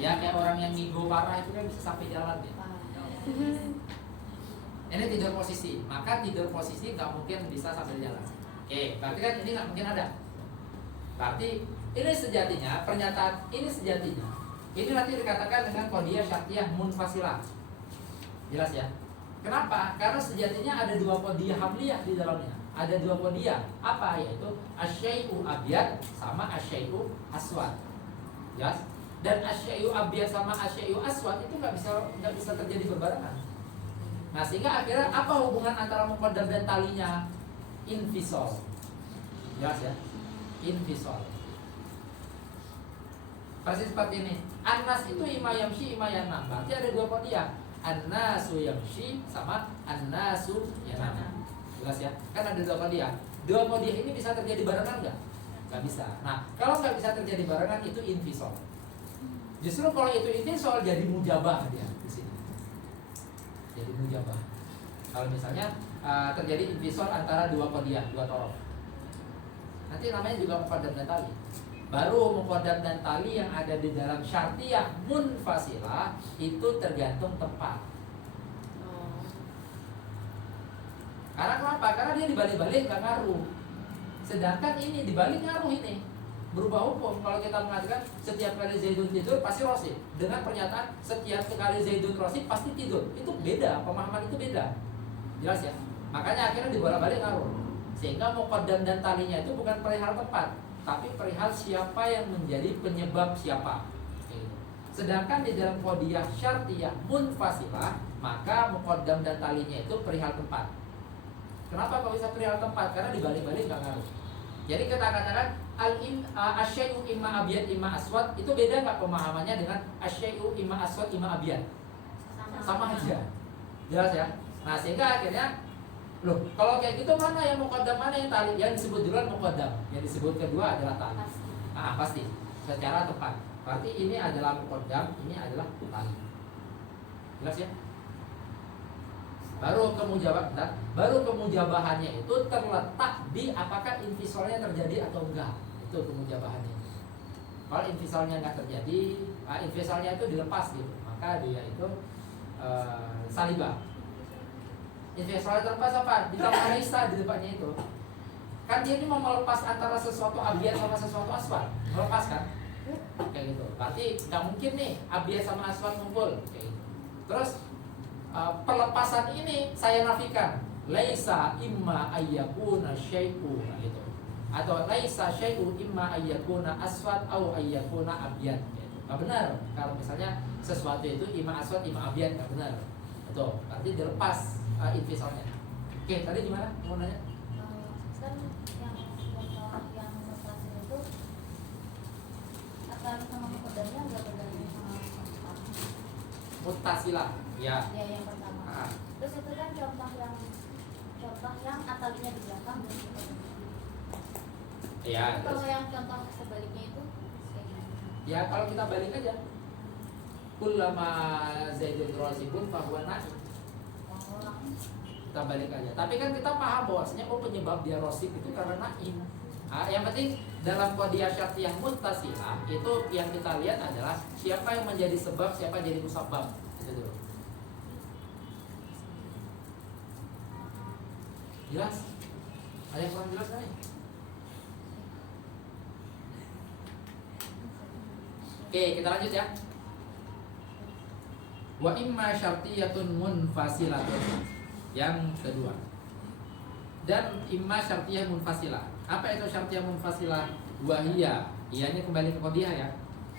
Ya kayak orang yang ngigo parah itu kan bisa sampai jalan ya. Ini tidur posisi, maka tidur posisi nggak mungkin bisa sambil jalan. Oke, berarti kan ini nggak mungkin ada. Berarti ini sejatinya pernyataan ini sejatinya ini nanti dikatakan dengan qadiyah syartiyah munfasilah. Jelas ya? Kenapa? Karena sejatinya ada dua qadiyah hamliyah di dalamnya. Ada dua qadiyah. Apa? Yaitu asyai'u abyad sama asyai'u aswad. Jelas? Dan asyai'u abyad sama asyai'u aswad itu nggak bisa terjadi berbarengan. Nah, sehingga akhirnya apa hubungan antara muqaddam dan talinya? Infisol. Jelas ya? Infisol. Persis seperti ini. An-nas itu imma yamshi imma yanam. Berarti ada dua qadiyah. An-nasu yamshi sama an-nasu yanam. Jelas ya? Kan ada dua qadiyah. Dua qadiyah ini bisa terjadi barengan nggak? Nggak bisa. Nah, kalau nggak bisa terjadi barengan itu infisol. Justru kalau itu infisol jadi mujabah dia di sini. Jadi mujabah. Kalau misalnya terjadi infisol antara dua qadiyah, dua torof. Nanti namanya juga muqaddam dan tali. Baru muqaddam dan tali yang ada di dalam syartiyah munfasilah itu tergantung tempat. Karena kenapa? Karena dia dibalik-balik nggak ngaruh. Sedangkan ini dibalik ngaruh ini. Berubah hukum. Kalau kita mengatakan setiap kali Zaidun tidur pasti rosid. Dengan pernyataan setiap kali Zaidun rosid pasti tidur. Itu beda, pemahaman itu beda. Jelas ya? Makanya akhirnya dibolak-balik ngaruh. Sehingga muqaddam dan talinya itu bukan perihal tempat, tapi perihal siapa yang menjadi penyebab siapa. Sedangkan di dalam qadiyah syartiyah munfasilah, maka muqaddam dan talinya itu perihal tempat. Kenapa kok bisa perihal tempat? Karena dibalik-balik nggak ngaruh. Jadi kita katakan asyai'u imma abyad imma aswad itu beda nggak pemahamannya dengan asyai'u imma aswad imma abyad? Sama aja. Jelas ya? Nah, sehingga akhirnya loh, kalau kayak gitu mana yang muqaddam, mana yang tali? Yang disebut duluan muqaddam, yang disebut kedua adalah tali. Pasti secara tepat. Berarti ini adalah muqaddam, ini adalah tali. Jelas ya? Baru kemujabahannya itu terletak di apakah infisolnya terjadi atau enggak. Itu kemujabahannya. Kalau infisolnya enggak terjadi, infisolnya itu dilepas gitu, maka dia itu salibah. Infisolnya terlepas apa? Ditambah laisa di depannya itu. Kan dia ini mau melepas antara sesuatu abyad sama sesuatu aswad. Melepas kan? Kayak gitu. Berarti nggak mungkin nih abyad sama aswad ngumpul kayak gitu. Terus perlepasan ini saya nafikan. Laisa imma ayyakuna syai'u gitu. Atau laisa syai'u imma ayyakuna aswad au ayyakuna abyad gitu. Nggak benar. Kalau misalnya sesuatu itu imma aswad imma abyad, nggak benar. Itu berarti dilepas infisolnya. Oke, tadi gimana? Mau nanya? Kan yang mutasil itu akan sama muqaddamnya nggak bergantung sama tempat. Mutasilah, ya. Ya, yang pertama. Terus itu kan contoh yang atalinya di belakang dan muqaddamnya. Ya. Kalau yang contoh sebaliknya itu kayak gimana? Ya, kalau kita balik aja. Kullama Zaidun rasibun fahuwa naim. kita balik aja. Tapi kan kita paham bahwasanya penyebab dia rosib itu karena naim. Yang penting dalam qadiyah syartiyah muttasilah itu yang kita lihat adalah siapa yang menjadi sebab, siapa yang jadi musabbab. Itu dulu. Jelas? Ada yang kurang jelas nih? Oke, kita lanjut ya. Wa imma syartiyatun munfasilatun. Yang kedua. Dan imma syartiyah munfasilah. Apa itu syartiyah munfasilah? Wahia. Ianya kembali ke qadiyah ya.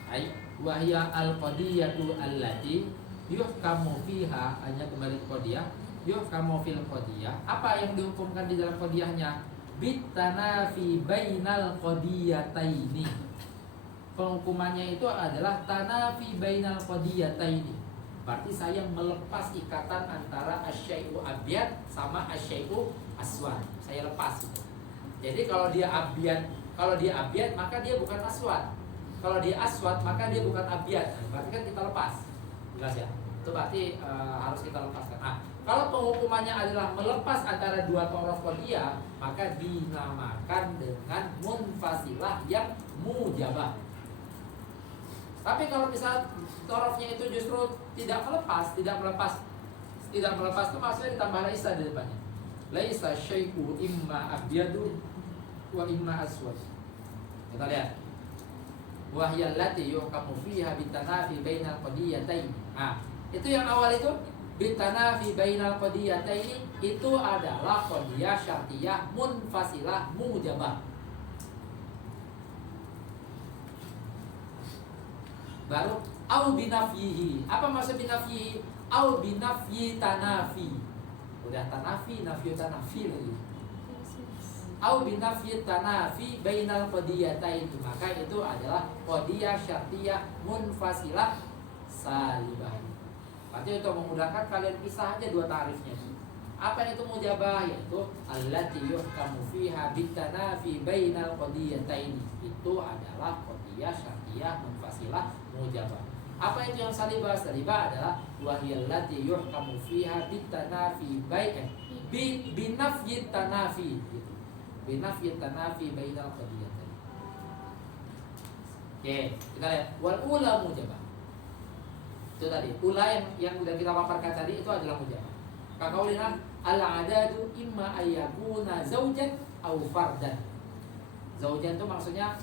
Ai wahia al-qadiyatu allati yuhkamu fiha, hanya kembali ke qadiyah. Yuhkamu fil qadiyah. Apa yang dihukumkan di dalam qadiyahnya? Bitanafi bainal qadiyataini. Penghukumannya itu adalah tanafi bainal qadiyataini. Berarti saya melepas ikatan antara asyai'u abyad sama asyai'u aswad. Saya lepas itu. Jadi kalau dia abyad maka dia bukan aswad. Kalau dia aswad maka dia bukan abyad. Berarti kan kita lepas. Jelas ya? Itu berarti harus kita lepaskan. Nah, kalau penghukumannya adalah melepas antara dua torof qadiyah, maka dinamakan dengan munfasilah yang mujabah. Tapi kalau misalnya torofnya itu justru tidak melepas itu maksudnya ditambah laisa di depannya. Laisa syai'u imma abyadu wa imma aswad. Kita lihat. Wa hiya allati yuhkamu fiha bitanafi bainal qadiyatain. Nah, itu yang awal itu bitanafi bainal qadiyataini itu adalah qadiyah syartiyah munfasilah mujabah. Baru au binafyihi. Apa maksud binafyihi? Au binafyi tanafi. Udah tanafi, nafyu tanafi lagi. Au binafyi tanafi bainal qadiyataini. Maka itu adalah qadiyah syartiyah munfasilah salibah. Berarti untuk memudahkan kalian pisah aja dua tarifnya. Apa itu mujabah? Yaitu allati yuhkamu fiha bitanafi bainal qadiyataini. Itu adalah qadiyah syartiyah munfasilah mujabah. Apa itu yang salibah? Salibah adalah wahiyal lati yuhkamu fiha bitanafi binafyi tanafi gitu. Binafyi tanafi bainal qadiyatain. Oke, kita lihat wal ula mujabah. Itu tadi, ula yang sudah kita paparkan tadi itu adalah mujabah. Kaqaulina al-adadu imma ayyakuna zaujan aw fardan. Zaujan itu maksudnya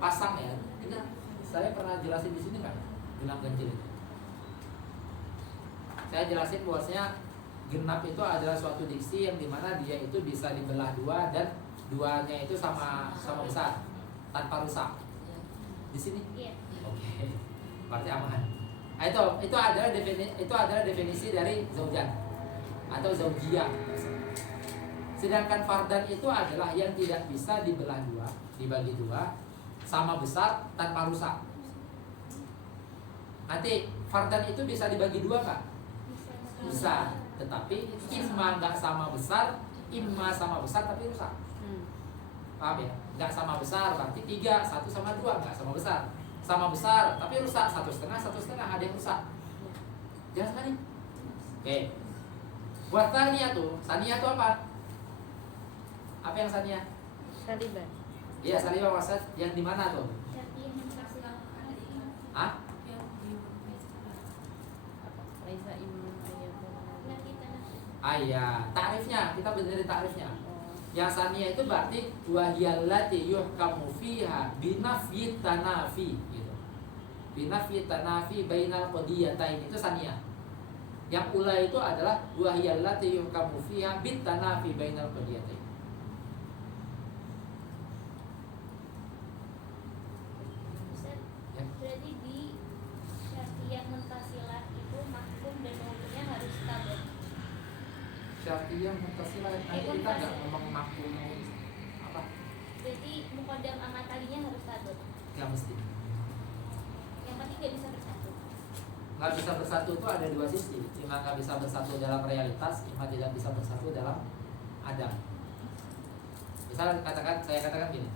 pasang ya. Ini saya pernah jelasin di sini nggak? Genap ganjil itu. Saya jelasin bahwasanya genap itu adalah suatu diksi yang dimana dia itu bisa dibelah dua dan duanya itu sama besar tanpa rusak. Di sini? Iya. Oke. Berarti aman. Nah, itu adalah definisi dari zaujan atau zaujiyah. Sedangkan fardan itu adalah yang tidak bisa dibelah dua, dibagi dua, sama besar tanpa rusak. Nanti fardan itu bisa dibagi dua kan? Bisa, tetapi imma nggak sama besar, imma sama besar tapi rusak. Paham ya? Nggak sama besar berarti 3, 1 sama 2 nggak sama besar. Sama besar tapi rusak 1,5, 1,5 ada yang rusak. Jelas kan nih? Oke. Buat Sania tuh apa? Apa yang Sania? Salibah. Iya, salibah maksud yang di mana tuh? Hah? Laisa imman Iya, tarifnya kita berdiri tarifnya. Oh. Yang Sania itu berarti wahiyallati yuhkamu fiha binafyi tanafi gitu. Binafyi tanafi bainal qadiyatain itu Sania. Yang ula itu adalah wahiyallati yuhkamu fiha bitanafi bainal qadiyatain. Berarti di syartiyah muntasilah itu mahkum dan hukumnya harus tabur. Syartiyah muttasilah nanti kita nggak ngomong mahkum apa? Berarti muqaddam amat talinya harus tabur. Nggak mesti. Yang penting nggak bisa bersatu. Nggak bisa bersatu itu ada dua sisi. Cuma nggak bisa bersatu dalam realitas, cuma tidak bisa bersatu dalam adam. Misalnya saya katakan gini.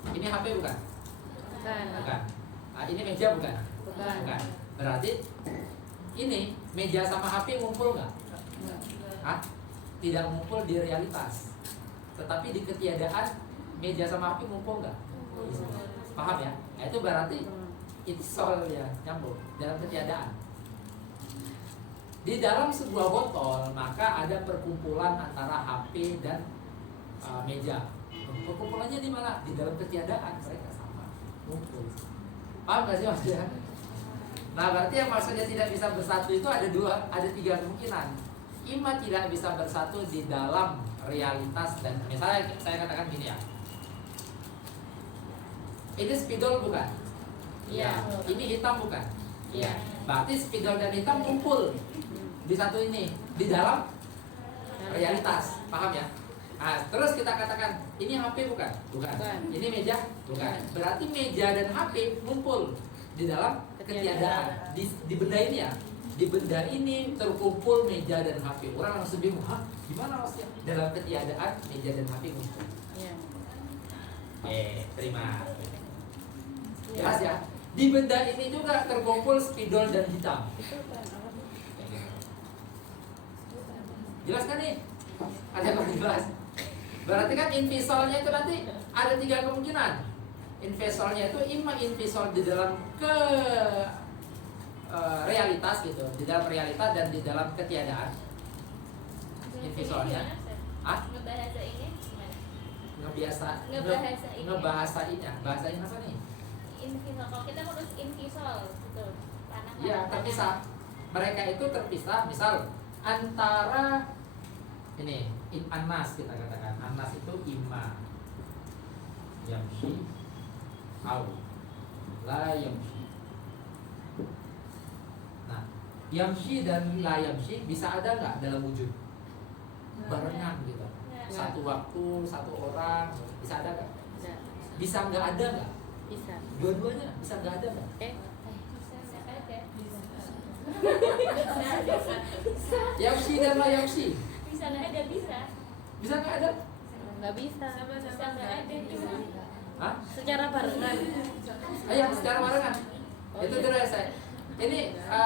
Ini HP bukan? Bukan. Bukan. Nah, ini meja bukan? Bukan. Bukan. Berarti ini meja sama HP ngumpul nggak? Hah? Tidak ngumpul di realitas, tetapi di ketiadaan meja sama HP ngumpul nggak? Paham ya? Nah, itu berarti itisol ya, nyambung dalam ketiadaan. Di dalam sebuah botol maka ada perkumpulan antara HP dan meja. Perkumpulannya di mana? Di dalam ketiadaan, mereka sama ngumpul. Paham nggak sih maksudnya? Nah, berarti yang maksudnya tidak bisa bersatu itu ada tiga kemungkinan. Ima tidak bisa bersatu di dalam realitas, dan misalnya saya katakan gini ya. Ini spidol bukan? Iya. Ini hitam bukan? Iya. Berarti spidol dan hitam kumpul di satu ini, di dalam realitas. Paham ya? Nah, terus kita katakan ini HP bukan? Bukan. Ini meja? Bukan. Berarti meja dan HP kumpul di dalam ketiadaan. Di benda ini ya. Di benda ini terkumpul meja dan HP. Orang langsung bingung, hah? Gimana maksudnya? Dalam ketiadaan meja dan HP kumpul. Iya. Terima. Jelas ya? Di benda ini juga terkumpul spidol dan hitam. Jelas kan nih? Ada yang kurang jelas? Berarti kan invisolnya itu nanti ada tiga kemungkinan. Invisolnya itu ima invisol di dalam realitas gitu, di dalam realitas dan di dalam ketiadaan. Invisolnya, Ngebahasa ini gimana? ngebahasainnya. Bahasain apa nih? Invisol. Kalau kita ngurus invisol, betul. Tanah. Iya, terpisah. Mereka itu terpisah. Misal antara ini anas, kita katakan anas itu ima yamshi au la yamshi. Nah, yamshi dan la yamshi bisa ada nggak dalam wujud barengan gitu? Satu waktu, satu orang, bisa ada nggak? Ada. Bisa nggak ada nggak? Bisa. Dua-duanya bisa nggak ada nggak? Yamshi dan la yamshi Bisa nggak ada, bisa. bisa nggak ada? Nggak bisa. Bisa nggak ada, bisa. Hah? Secara barengan. Ayo secara barengan. Itu dulu ya saya. Ini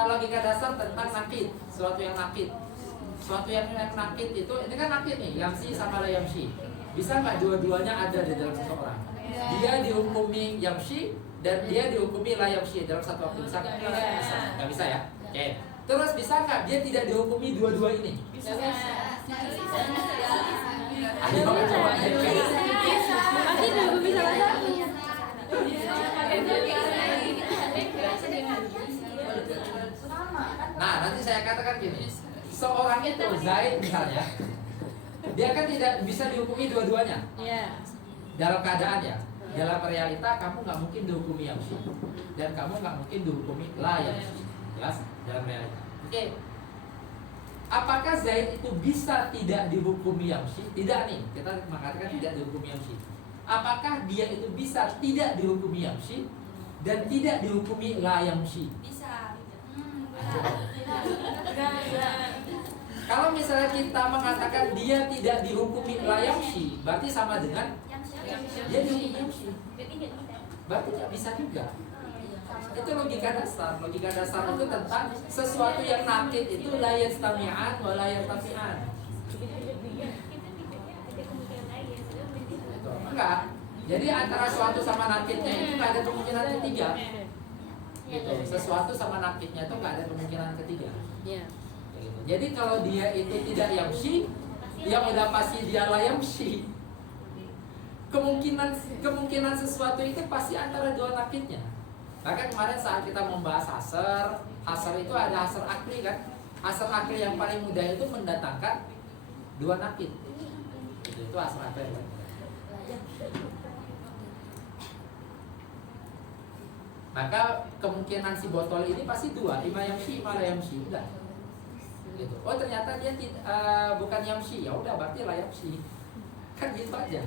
logika dasar tentang nakid, suatu yang nakid. Suatu yang nakid itu, ini kan nakid nih, yamsi sama la yamsi. Bisa nggak dua-duanya ada di dalam seseorang? Dia dihukumi yamsi dan dia dihukumi la yamsi dalam satu waktu. Bisa nggak? Bisa. Nggak bisa ya? Oke. Terus bisa nggak dia tidak dihukumi dua-dua ini? Nggak bisa. Ayo coba. Pasti dihukumi salah satu. Nah, nanti saya katakan gini. Seorang itu Zaid misalnya, dia kan tidak bisa dihukumi dua-duanya. Iya. Dalam keadaan ya, dalam realita kamu nggak mungkin dihukumi yamsi dan kamu nggak mungkin dihukumi la yamsi. Jelas? Dalam realita. Oke. Apakah Zaid itu bisa tidak dihukumi yamsi? Tidak nih, kita mengatakan tidak dihukumi yamsi. Apakah dia itu bisa tidak dihukumi yamsi dan tidak dihukumi la yamsi? Bisa. Kalau misalnya kita mengatakan dia tidak dihukumi la yamsi, berarti sama dengan dia dihukumi yamsi. Berarti nggak bisa juga. Itu logika dasar. Logika dasar itu tentang sesuatu yang nakid itu la yastami'an wa la yartafi'an. Enggak. Jadi antara suatu sama nakidnya itu nggak ada kemungkinan ketiga. Gitu. Sesuatu sama nakidnya itu nggak ada kemungkinan ketiga. Iya. Gitu. Jadi kalau dia itu tidak yamsi, yang udah pasti dia la yamsi. Kemungkinan sesuatu itu pasti antara dua nakidnya. Maka kemarin saat kita membahas hasar itu ada hasar akli kan? Hasar akli yang paling mudah itu mendatangkan dua nakid. Itu hasar akli. Maka kemungkinan si botol ini pasti dua, ima yamsi, ima la yamsi, udah. Gitu. Oh ternyata dia bukan yamsi, ya udah berarti la yamsi. Kan gitu aja.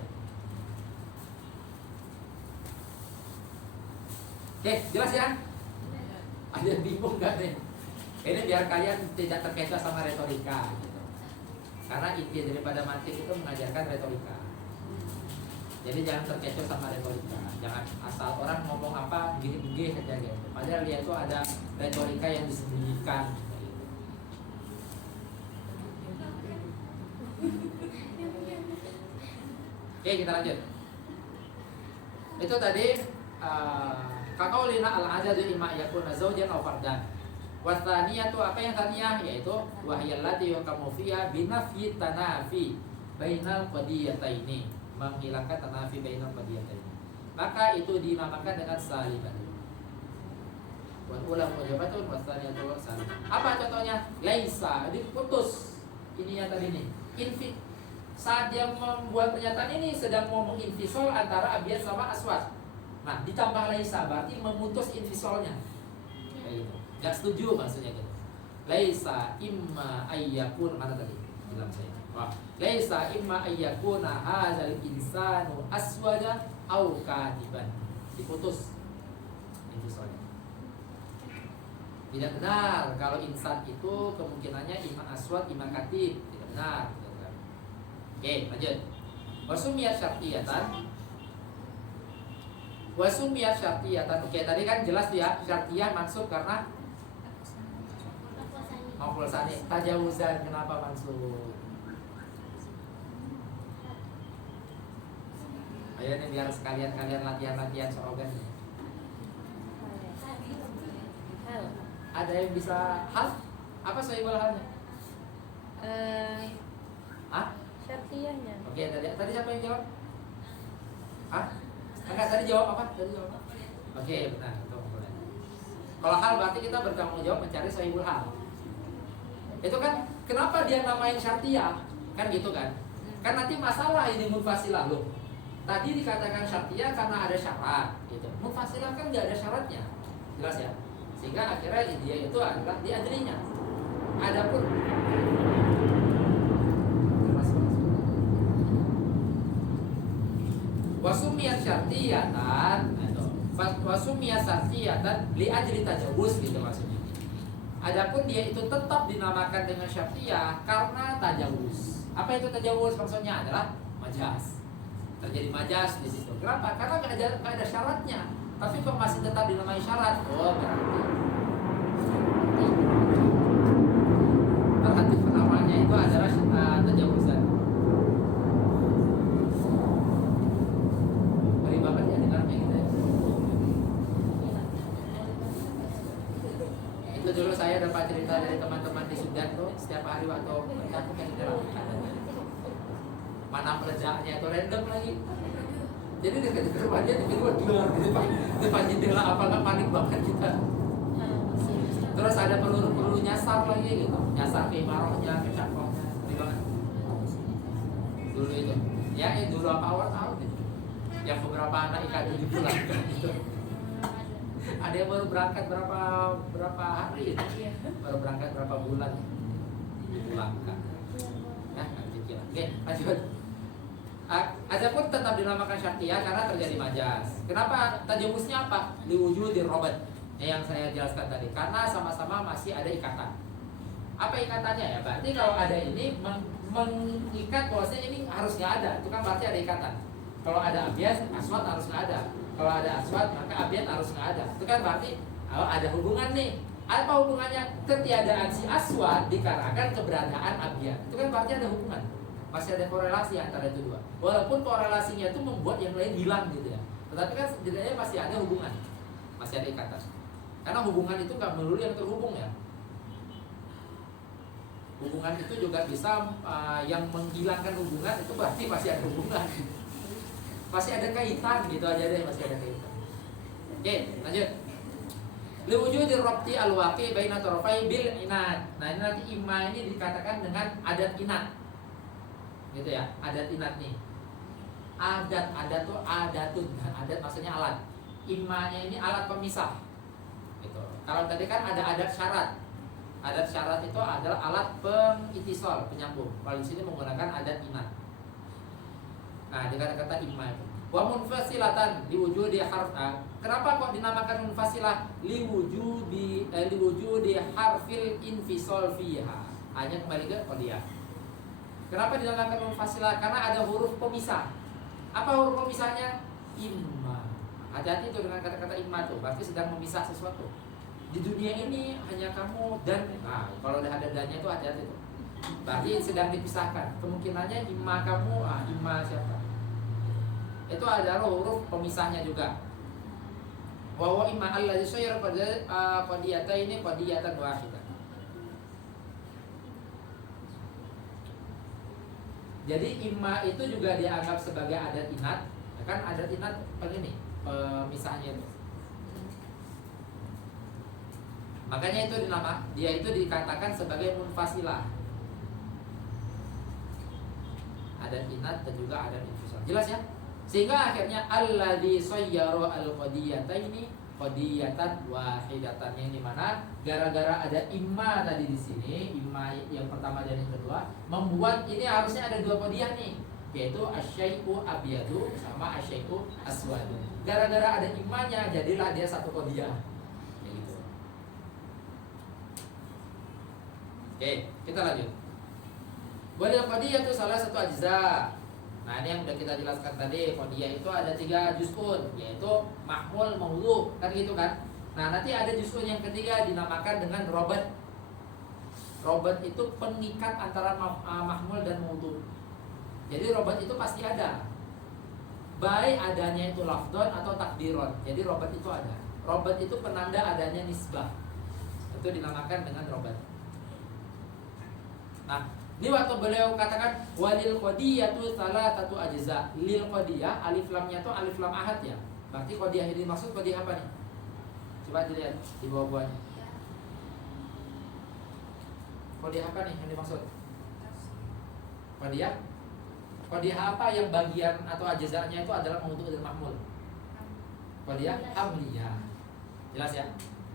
Oke, jelas ya? Ada yang bingung gak nih? Ini biar kalian tidak terkecoh sama retorika gitu. Karena inti daripada mantik itu mengajarkan retorika. Jadi jangan terkecoh sama retorika. Jangan asal orang ngomong apa begini-begini saja gitu. Padahal dia itu ada retorika yang disembunyikan gitu. Oke, kita lanjut. Itu tadi kaqaulina al-adadu imma yakuna zawjan aw fardan. Wasaniyatu, apa yang tsaniyah, yaitu wahyallati yukamu fiha binafyi tanafi bainal qadiyataini, menghilangkan tanafi bainal qadiyataini. Maka itu dinamakan dengan saliban. Wal ulam mujabatun wasaniyatu saliban. Apa contohnya? Laisa, diputus. Ini yang tadi nih. Saat dia membuat pernyataan ini sedang mau menginfisol antara abyad sama aswad. Nah, ditambah laisa berarti memutus infisolnya. Kayak gitu. Gak setuju maksudnya gitu. Laisa imma ayyakun, mana tadi? Bilang saya. Wah, laisa imma ayyakuna hadzal insanu aswada au kadiban. Diputus infisolnya. Tidak benar kalau insan itu kemungkinannya imma aswad, imma katib. Tidak benar. Oke, lanjut. Wasumiyat syartiyatan. Wasumiyat syartiyatan. Oke, tadi kan jelas ya, syartiyah maksud karena maf'ul tsani. Tajawuzan kenapa maksud? Ayo nih biar sekalian kalian latihan-latihan slogan. Hal. Ada yang bisa hal? Apa sohibul halnya? Hah? Syartiyahnya. Oke, tadi siapa yang jawab? Hah? Enggak, tadi jawab apa? Tadi jawab apa? Oke, benar. Kalau hal berarti kita bertanggung jawab mencari sahibul hal. Itu kan kenapa dia namain syartiyah? Kan gitu kan? Kan nanti masalah ini munfasilah loh. Tadi dikatakan syartiyah karena ada syarat gitu. Munfasilah kan nggak ada syaratnya. Jelas ya? Sehingga akhirnya dia itu adalah diadrinya. Adapun wasumiyat syartiyatan, wasumiyat syartiyatan li ajli tajawuz gitu maksudnya. Adapun dia itu tetap dinamakan dengan syartiyah karena tajawuz. Apa itu tajawuz? Maksudnya adalah majas. Terjadi majas di situ. Kenapa? Karena nggak ada syaratnya. Tapi kok masih tetap dinamai syarat? Oh, berarti namanya itu adalah tajawuzan. Itu dulu saya dapat cerita dari teman-teman di Sudan tuh, setiap hari waktu aku kan di dalam mana meledaknya itu random lagi. Jadi dekat-dekat rumah dia tiba-tiba gelar di depan jendela, apa nggak panik banget kita. Terus ada peluru nyasar lagi gitu, nyasar ke imarohnya, ke syakongnya, gimana? Dulu itu, ya dulu apa awal tahun itu, yang beberapa anak ikan itu dipulangkan gitu. Ada yang baru berangkat berapa hari itu? Baru berangkat berapa bulan dipulangkan. Nah, nanti kira. Oke, lanjut. Adapun tetap dinamakan syartiyah karena terjadi majas. Kenapa? Tajawuznya apa? Liwujudi robat. Yang saya jelaskan tadi. Karena sama-sama masih ada ikatan. Apa ikatannya ya? Berarti kalau ada ini mengikat bahwasanya ini harus nggak ada. Itu kan berarti ada ikatan. Kalau ada abyad, aswad harus nggak ada. Kalau ada aswad, maka abyad harus nggak ada. Itu kan berarti ada hubungan nih. Apa hubungannya? Ketiadaan si aswad dikarenakan keberadaan abyad. Itu kan berarti ada hubungan. Masih ada korelasi antara itu dua. Walaupun korelasinya itu membuat yang lain hilang gitu ya. Tetapi kan setidaknya masih ada hubungan. Masih ada ikatan. Karena hubungan itu nggak melulu yang terhubung ya. Hubungan itu juga bisa yang menghilangkan hubungan itu berarti masih ada hubungan. Masih ada kaitan gitu aja deh, masih ada kaitan. Oke, lanjut. Liwujudi rabti al-waqi baina tarafai bil inad. Nah, ini nanti imma ini dikatakan dengan adat inad. Gitu ya, adat inad nih. Adat tuh adatun. Adat maksudnya alat. Immanya ini alat pemisah. Gitu. Kalau tadi kan ada adat syarat. Adat syarat itu adalah alat pengitisol, penyambung. Kalau di sini menggunakan adat inad. Nah, di kata-kata imma itu. Wa munfasilatan liwujudi harf. Kenapa kok dinamakan munfasilah? Liwujudi harfil infisol fiha. Hanya kembali ke qadiyah. Kenapa dinamakan munfasilah? Karena ada huruf pemisah. Apa huruf pemisahnya? Imma. Hati-hati itu dengan kata-kata imma tuh, berarti sedang memisah sesuatu. Di dunia ini hanya kamu dan kalau udah ada dannya tuh hati-hati tuh. Berarti sedang dipisahkan. Kemungkinannya imma kamu, imma siapa? itu adalah huruf pemisahnya juga. Wa huwa imma alladzi sayyara qadiyataini qadiyatan wahidah. Jadi imma itu juga dianggap sebagai adat inat. Kan adat inat begini pemisahnya itu. Makanya itu dia itu dikatakan sebagai munfasilah. Adat inat dan juga adat infisal. Jelas ya? Sehingga akhirnya alladzi sayyara al-qadiyataini qadiyatan wahidatan, yang dimana gara-gara ada imma tadi di sini, imma yang pertama dan yang kedua, membuat ini harusnya ada dua qadiyah nih, yaitu asyai'u abyadu sama asyai'u aswadu. Gara-gara ada immanya jadilah dia satu qadiyah. Kayak gitu. Oke, kita lanjut. Walil qadiyah itu salah satu ajza. Nah, ini yang udah kita jelaskan tadi, qadiyah itu ada 3 juz'un, yaitu mahmul, maudhu, kan gitu kan. Nah, nanti ada juz'un yang ketiga dinamakan dengan robat. Robat itu pengikat antara mahmul dan maudhu. Jadi robat itu pasti ada, baik adanya itu lafdon atau takdiron. Jadi robat itu ada. Robat itu penanda adanya nisbah, itu dinamakan dengan robat. Nah, ini waktu beliau katakan walil qadiyatu salatatu ajza. Lil qadiyah alif lamnya tuh alif lam ahad ya. Berarti qadiyah ini maksud qadiyah apa nih? Coba dilihat di bawah-bawahnya. Qadiyah apa nih yang dimaksud? Qadiyah? Qadiyah apa yang bagian atau ajzanya itu adalah maudhu dan mahmul? Qadiyah hamliyah. Jelas ya?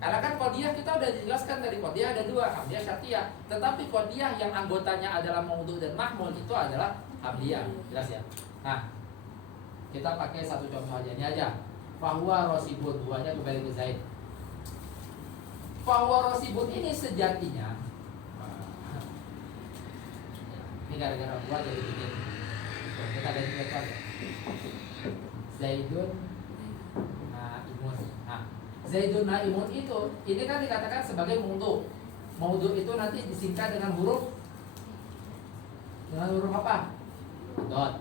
Karena kan qadiyah kita udah dijelaskan dari qadiyah ada 2, hamliyah syartiyah. Tetapi qadiyah yang anggotanya adalah maudhu dan mahmul itu adalah hamliyah. Jelas ya? Nah, kita pakai satu contoh aja, ini aja. Fahuwa rosibun, buahnya kembali ke Zaid. Fahuwa rosibun ini sejatinya, ini gara-gara buah jadi bikin. Kita ada juga aja. Zaidun naimun. Nah, Zaidun naimun itu, ini kan dikatakan sebagai maudhu. Maudhu itu nanti disingkat dengan huruf apa? Dot.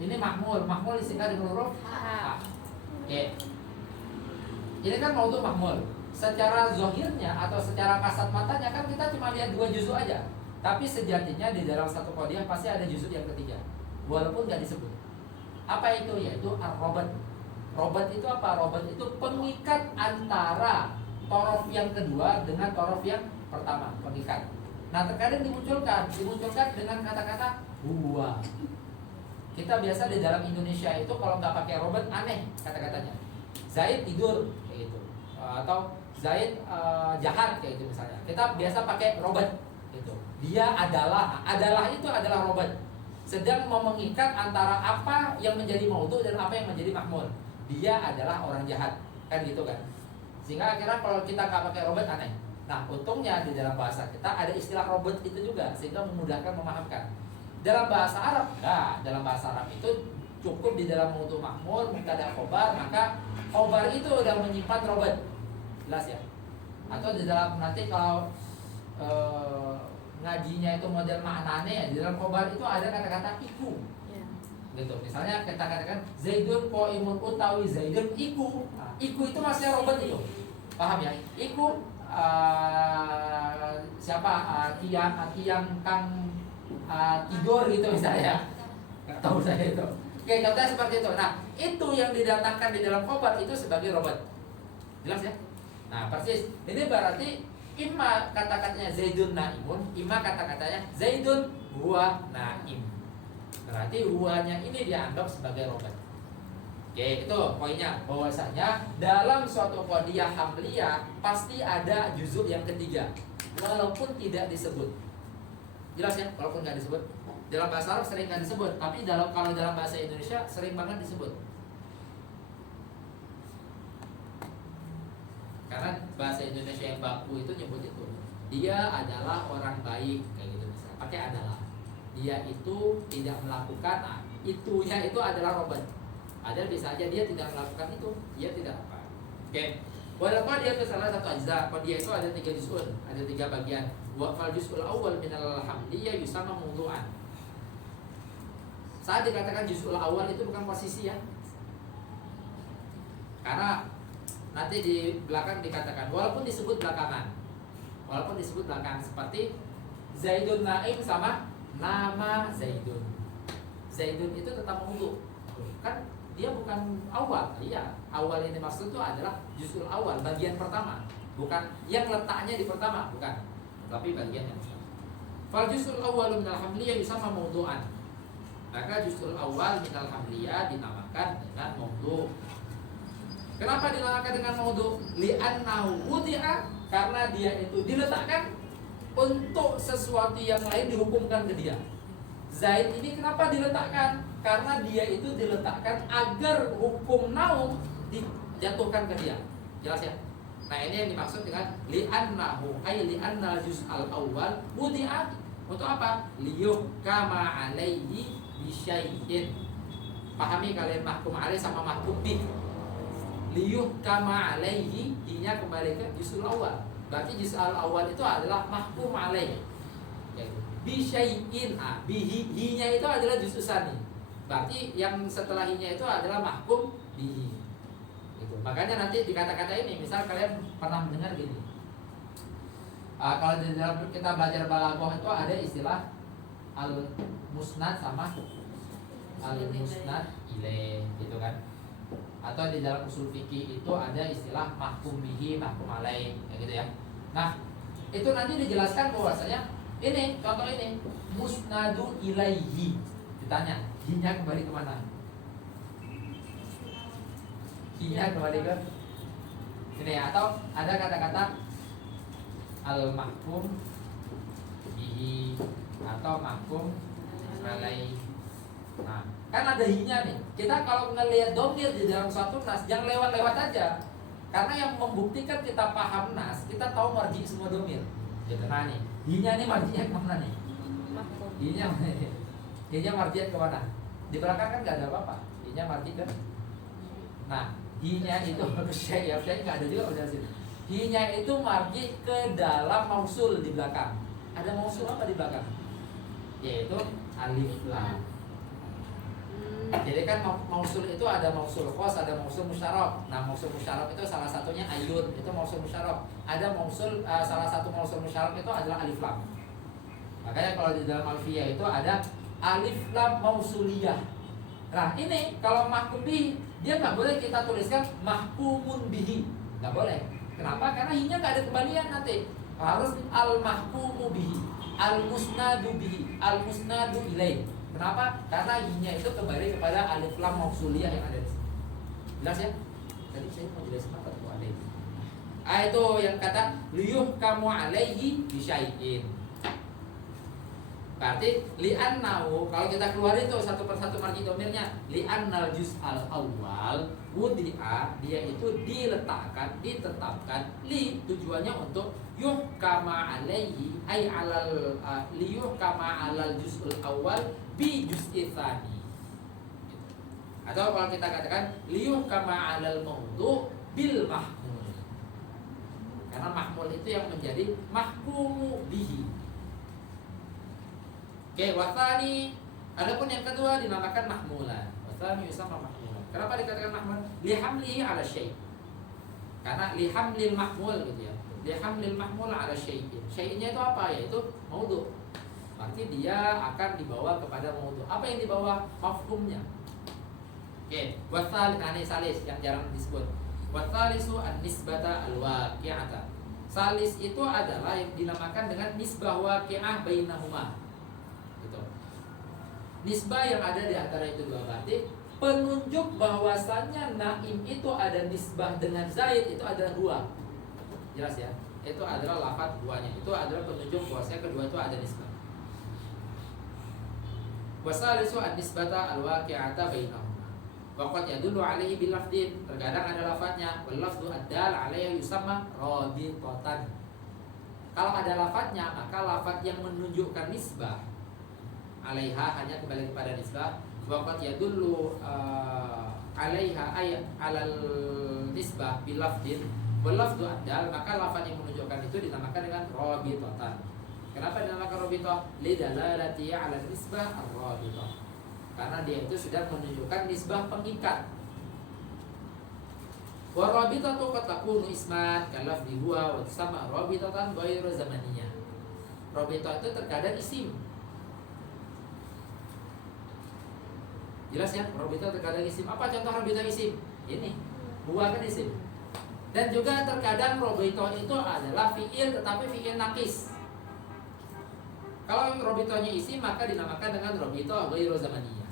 Ini mahmul, mahmul disingkat dengan huruf ha. Oke. Ini kan maudhu mahmul. Secara zohirnya atau secara kasat matanya kan kita cuma lihat 2 juzuk aja. Tapi sejatinya di dalam satu qadiyah pasti ada juzuk yang ketiga, walaupun gak disebut. Apa itu? Yaitu ar-robat. Robat itu apa? Robat itu pengikat antara torof yang kedua dengan torof yang pertama, pengikat. Nah, terkadang dimunculkan dengan kata-kata huwa. Kita biasa di dalam Indonesia itu kalau nggak pakai robat aneh kata-katanya. Zaid tidur kayak gitu, atau Zaid jahat kayak gitu misalnya. Kita biasa pakai robat gitu. Dia adalah itu adalah robat. Sedang mau mengikat antara apa yang menjadi maudhu dan apa yang menjadi mahmul. Dia adalah orang jahat, kan gitu kan. Sehingga akhirnya kalau kita nggak pakai robat aneh. Nah, untungnya di dalam bahasa kita ada istilah robat itu juga, sehingga memudahkan memahamkan. Dalam bahasa Arab, dalam bahasa Arab itu cukup di dalam maudhu mahmul, mubtada khobar, maka khobar itu udah menyimpan robat. Jelas ya? Atau di dalam nanti kalau ngajinya itu model maknane ya, di dalam khobar itu ada kata-kata iku. Gitu. Misalnya kita katakan Zaidun qaimun utawi Zaidun iku. Nah, iku itu masih robat itu. Paham ya? Iku siapa? Tiang kang tidur gitu misalnya. Enggak tahu saya itu. Oke, contohnya seperti itu. Nah, itu yang didatangkan di dalam khobar itu sebagai robat. Jelas ya? Nah, persis. Ini berarti imma kata-katanya Zaidun naimun, imma kata-katanya Zaidun huwa naim. Berarti huwanya ini dianggap sebagai robat. Oke, itu poinnya, bahwasanya dalam suatu qadiyah hamliyah pasti ada juzuk yang ketiga, walaupun tidak disebut. Jelas ya? Walaupun nggak disebut. Dalam bahasa Arab sering nggak disebut, tapi kalau dalam bahasa Indonesia sering banget disebut. Karena bahasa Indonesia yang baku itu nyebut itu. Dia adalah orang baik, kayak gitu misalnya. Pakai adalah. Dia itu tidak melakukan, itunya itu adalah robat. Ada bisa aja dia tidak melakukan itu, dia tidak apa. Oke. Walaupun dia itu salah satu ajza, dia itu ada 3 juz'un, ada 3 bagian. Wa fal juz'ul awwal minal hamdiyah yusama maudhu'an. Saat dikatakan juz'ul awal itu bukan posisi ya. Karena nanti di belakang dikatakan walaupun disebut belakangan. Walaupun disebut belakangan seperti Zaidun Naim sama nama Zaidun. Zaidun itu tetap maudhu. Kan dia bukan awal. Iya, awal yang dimaksud itu adalah juz'ul awal, bagian pertama. Bukan yang letaknya di pertama, bukan. Tapi bagian yang pertama. Fal juz'ul awal minal hamliyah yusamma maudhu'an. Maka juz'ul awal minal hamliyah dinamakan dengan maudhu'. Kenapa dinamakan dengan maudhu'? Li'annahu wudi'a, karena dia itu diletakkan untuk sesuatu yang lain dihukumkan ke dia. Zaid ini kenapa diletakkan? Karena dia itu diletakkan agar hukum naum dijatuhkan ke dia. Jelas ya? Nah ini yang dimaksud dengan li'annahu ay li'annal juz'al awwal wudi'a. Untuk apa? Liyuhkama alaihi bisyai'in. Pahami kalian mahkum alaih sama mahkum bih. Liyuhkama alaihi, hinya kembali ke juz'ul awal. Berarti juz'ul awal itu adalah mahkum alaih. Bisyai'in, bihi, hinya itu adalah juz'ul tsani. Berarti yang setelah hinya itu adalah mahkum bihi. Gitu. Makanya nanti di kata-kata ini, misal kalian pernah mendengar gini. Kalau di dalam kita belajar balaghah itu ada istilah al-musnad sama al-musnad ilaih, gitu kan? Atau di dalam usul fikih itu ada istilah mahkum bihi, mahkum alaih, kayak gitu ya. Nah, itu nanti dijelaskan bahwasanya ini contoh ini musnadu ilaihi. Ditanya, hinya kembali kemana? Hinya kembali ke ini, atau ada kata-kata al-mahkum bihi atau mahkum alaih. Nah, kan ada hinya nih. Kita kalau ngelihat domir di dalam suatu nas, jangan lewat-lewat aja. Karena yang membuktikan kita paham nas, kita tahu marji semua domir. Gitu. Nah nih, hinya nih marjinya kemana nih? Hinya hinya marjinya kemana? Di belakang kan nggak ada apa-apa. Hinya marji kan? Nah, hinya itu saya nggak ada juga udah sini. Hinya itu marji ke dalam mausul di belakang. Ada mausul apa di belakang? Yaitu alif lam. Jadi kan mausul itu ada mausul khos, ada mausul musyarraf. Nah, mausul musyarraf itu salah satunya ayun, itu mausul musyarraf. Ada mausul salah satu mausul musyarraf itu adalah alif lam. Makanya kalau di dalam alfiyah itu ada alif lam mausuliyah. Nah, ini kalau mahkum bihi, dia nggak boleh kita tuliskan mahkumun bihi. Nggak boleh. Kenapa? Karena hinya nggak ada kembalian nanti. Harus al-mahkumu bihi, al-musnadu bihi, al-musnadu ilaih. Kenapa? Karena hinya itu kembali kepada alif lam mausuliyah yang ada di sini. Jelas ya? Tadi saya mau jelasin apa tuh ada itu. Itu yang kata liyuhkamu alaihi bisyai'in. Berarti li'annahu, kalau kita keluar itu satu persatu marji domirnya, li'annal juz'al awal wudi'a, dia itu diletakkan, ditetapkan, tujuannya untuk yuhkama alaihi ay alal liyuhkama alal juz'ul awal bi juz'i tsani. Atau kalau kita katakan liyuhkama alal maudhu bil mahmul. Karena mahmul itu yang menjadi mahkumu bihi. Oke, wasani. Adapun yang kedua dinamakan mahmulan. Wasani yusamma mahmulan. Kenapa dikatakan mahmul? Lihamlihi ala syai'. Karena lihamlil mahmul gitu ya. Lihamlil mahmul ala syai'in. Syai'innya itu apa? Yaitu maudhu. Berarti dia akan dibawa kepada maudhu. Apa yang dibawa? Mafhumnya. Oke, wasalis, ini salis yang jarang disebut. Wasalisu an-nisbata al-waqi'ata. Salis itu adalah yang dinamakan dengan nisbah waqi'ah bainahuma. Gitu. Nisbah yang ada di antara itu dua, berarti penunjuk bahwasannya Naim itu ada nisbah dengan Zaid itu adalah dua. Jelas ya? Itu adalah lafaz duanya. Itu adalah penunjuk bahwasanya kedua itu ada nisbah. Wasalisu an-nisbata al-waqi'ata bainahuma. Waqad yadullu alaihi bil lafdin. Terkadang ada lafadznya, wal lafdu ad-dal alaihi yusamma raditatan. Kalau ada lafadznya, maka lafadz yang menunjukkan nisbah alaiha hanya kembali kepada nisbah. Waqad yadullu alaiha ay alal nisbah bil lafdin wal lafdu ad-dal, maka lafadz yang menunjukkan itu dinamakan dengan rabitatan. Kenapa dinamakan rabitah? Lidalalati ala nisbah ar-rabitah. karena dia itu sudah menunjukkan nisbah pengikat. Wa rabitatu qad takunu isman kalafzi huwa wa tusamma rabitatan ghairu zamaniyah. Rabitah itu terkadang isim. Jelas ya, rabitah terkadang isim. Apa contoh rabitah isim? Ini, huwa kan isim. Dan juga terkadang rabitah itu adalah fi'il tetapi fi'il naqis. Kalau rabitahnya isim maka dinamakan dengan rabitah ghairu zamaniyah.